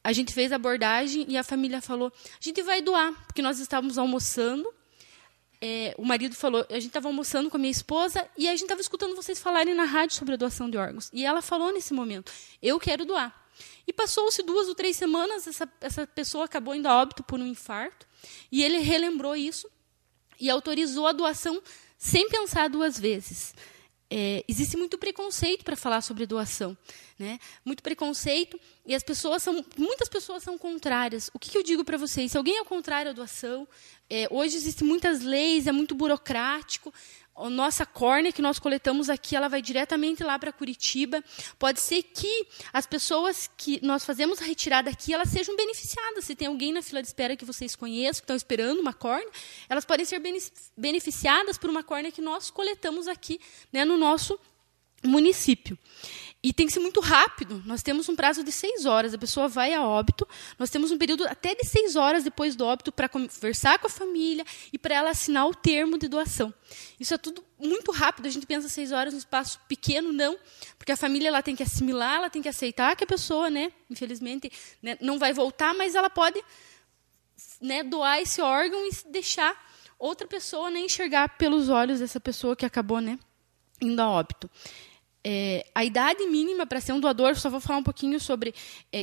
a gente fez a abordagem e a família falou, a gente vai doar, porque nós estávamos almoçando. O marido falou, a gente estava almoçando com a minha esposa e a gente estava escutando vocês falarem na rádio sobre a doação de órgãos. E ela falou nesse momento, eu quero doar. E passou-se 2 ou 3 semanas, essa pessoa acabou indo a óbito por um infarto, e ele relembrou isso e autorizou a doação sem pensar 2 vezes. Existe muito preconceito para falar sobre doação, né? Muito preconceito, e muitas pessoas são contrárias. O que eu digo para vocês? Se alguém é contrário à doação, hoje existem muitas leis, é muito burocrático. A nossa córnea que nós coletamos aqui, ela vai diretamente lá para Curitiba. Pode ser que as pessoas que nós fazemos a retirada aqui, elas sejam beneficiadas. Se tem alguém na fila de espera que vocês conheçam, que estão esperando uma córnea, elas podem ser beneficiadas por uma córnea que nós coletamos aqui, né, no nosso município. E tem que ser muito rápido. Nós temos um prazo de 6 horas. A pessoa vai a óbito. Nós temos um período até de 6 horas depois do óbito para conversar com a família e para ela assinar o termo de doação. Isso é tudo muito rápido. A gente pensa 6 horas num espaço pequeno, não. Porque a família ela tem que assimilar, ela tem que aceitar que a pessoa, né, infelizmente, né, não vai voltar, mas ela pode, né, doar esse órgão e deixar outra pessoa, né, enxergar pelos olhos dessa pessoa que acabou, né, indo a óbito. A idade mínima para ser um doador, só vou falar um pouquinho sobre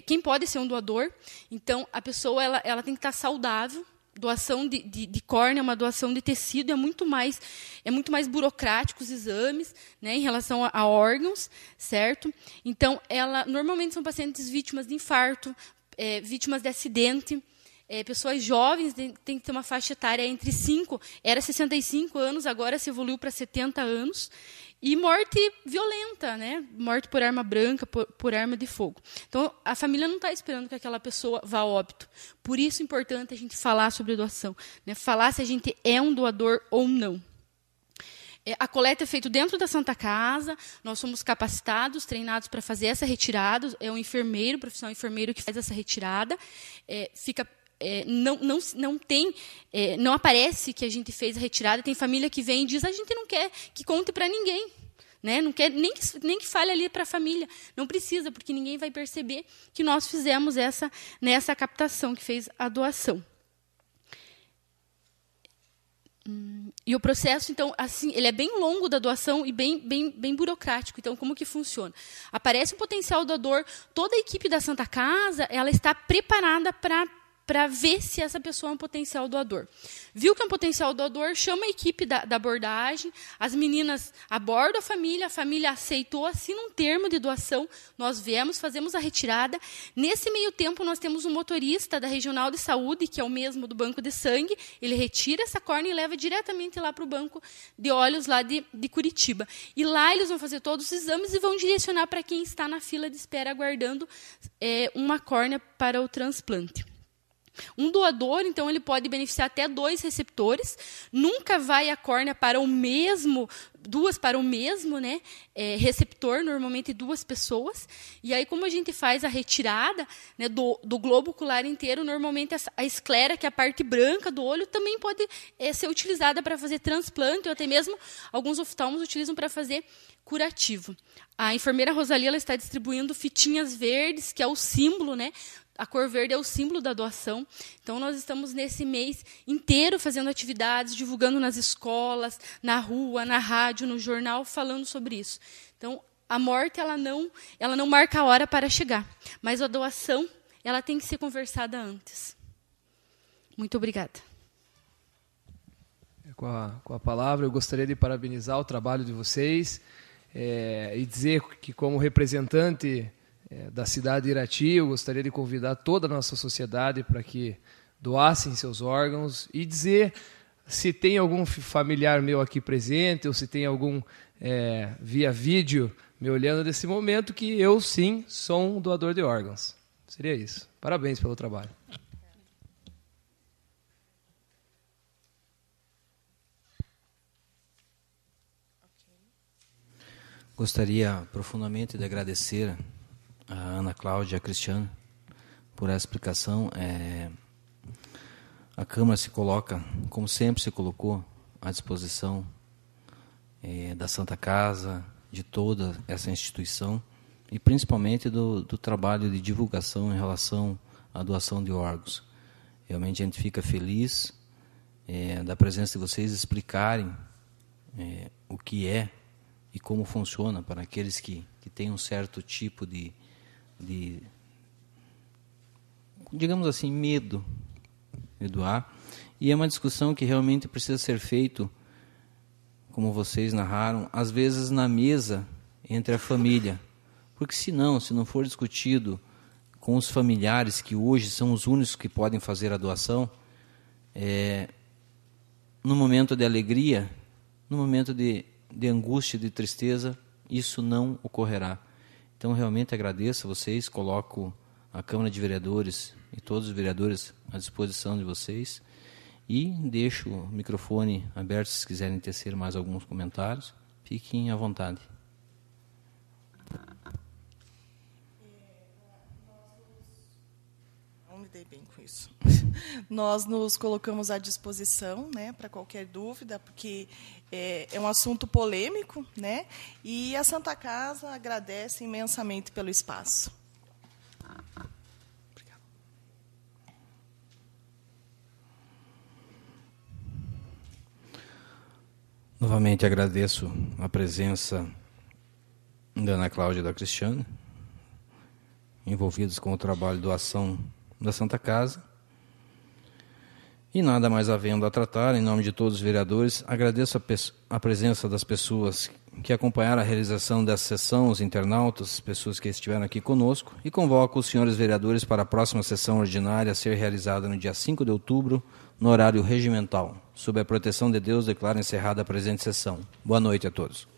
quem pode ser um doador. Então, a pessoa ela tem que estar saudável. Doação de córnea é uma doação de tecido, é muito mais burocrático os exames, né, em relação a órgãos, certo? Então, normalmente são pacientes vítimas de infarto, vítimas de acidente. Pessoas jovens têm que ter uma faixa etária entre 65 anos, agora se evoluiu para 70 anos. E morte violenta, né? Morte por arma branca, por arma de fogo. Então, a família não está esperando que aquela pessoa vá a óbito. Por isso é importante a gente falar sobre doação, né? Falar se a gente é um doador ou não. A coleta é feita dentro da Santa Casa, nós somos capacitados, treinados para fazer essa retirada, é um enfermeiro, profissional enfermeiro que faz essa retirada, não aparece que a gente fez a retirada. Tem família que vem e diz, a gente não quer que conte para ninguém, né? Não quer nem que fale ali para a família. Não precisa, porque ninguém vai perceber que nós fizemos nessa captação, que fez a doação. E o processo, então, assim, ele é bem longo da doação e bem burocrático. Então, como que funciona? Aparece um potencial doador, toda a equipe da Santa Casa ela está preparada para ver se essa pessoa é um potencial doador. Viu que é um potencial doador, chama a equipe da abordagem, as meninas abordam a família aceitou, assina um termo de doação, nós viemos, fazemos a retirada. Nesse meio tempo, nós temos um motorista da Regional de Saúde, que é o mesmo do banco de sangue, ele retira essa córnea e leva diretamente lá para o banco de olhos lá de Curitiba. E lá eles vão fazer todos os exames e vão direcionar para quem está na fila de espera aguardando uma córnea para o transplante. Um doador, então, ele pode beneficiar até 2 receptores. Nunca vai a córnea para o mesmo, 2 para o mesmo, né, receptor, normalmente 2 pessoas. E aí, como a gente faz a retirada, né, do globo ocular inteiro, normalmente a esclera, que é a parte branca do olho, também pode ser utilizada para fazer transplante, ou até mesmo alguns oftalmos utilizam para fazer curativo. A enfermeira Rosalia ela está distribuindo fitinhas verdes, que é o símbolo, né? A cor verde é o símbolo da doação. Então, nós estamos nesse mês inteiro fazendo atividades, divulgando nas escolas, na rua, na rádio, no jornal, falando sobre isso. Então, a morte ela não marca a hora para chegar, mas a doação ela tem que ser conversada antes. Muito obrigada. Com a palavra, eu gostaria de parabenizar o trabalho de vocês e dizer que, como representante da cidade de Irati, eu gostaria de convidar toda a nossa sociedade para que doassem seus órgãos e dizer se tem algum familiar meu aqui presente ou se tem algum via vídeo me olhando nesse momento que eu, sim, sou um doador de órgãos. Seria isso. Parabéns pelo trabalho. Gostaria profundamente de agradecer a Ana Cláudia e a Cristiana por essa explicação. A Câmara se coloca, como sempre se colocou, à disposição da Santa Casa, de toda essa instituição, e principalmente do trabalho de divulgação em relação à doação de órgãos. Realmente a gente fica feliz da presença de vocês explicarem o que é e como funciona para aqueles que têm um certo tipo de, digamos assim, medo de doar. E é uma discussão que realmente precisa ser feita, como vocês narraram, às vezes na mesa entre a família. Porque se não for discutido com os familiares, que hoje são os únicos que podem fazer a doação, no momento de alegria, no momento de angústia, de tristeza, isso não ocorrerá. Então, realmente agradeço a vocês, coloco a Câmara de Vereadores e todos os vereadores à disposição de vocês e deixo o microfone aberto se quiserem tecer mais alguns comentários. Fiquem à vontade. Não me dei bem com isso. Nós nos colocamos à disposição, né, para qualquer dúvida, porque é um assunto polêmico, né, e a Santa Casa agradece imensamente pelo espaço. Obrigado. Novamente agradeço a presença da Ana Cláudia e da Cristiane, envolvidos com o trabalho de doação da Santa Casa. E nada mais havendo a tratar, em nome de todos os vereadores, agradeço a presença das pessoas que acompanharam a realização dessa sessão, os internautas, pessoas que estiveram aqui conosco, e convoco os senhores vereadores para a próxima sessão ordinária a ser realizada no dia 5 de outubro, no horário regimental. Sob a proteção de Deus, declaro encerrada a presente sessão. Boa noite a todos.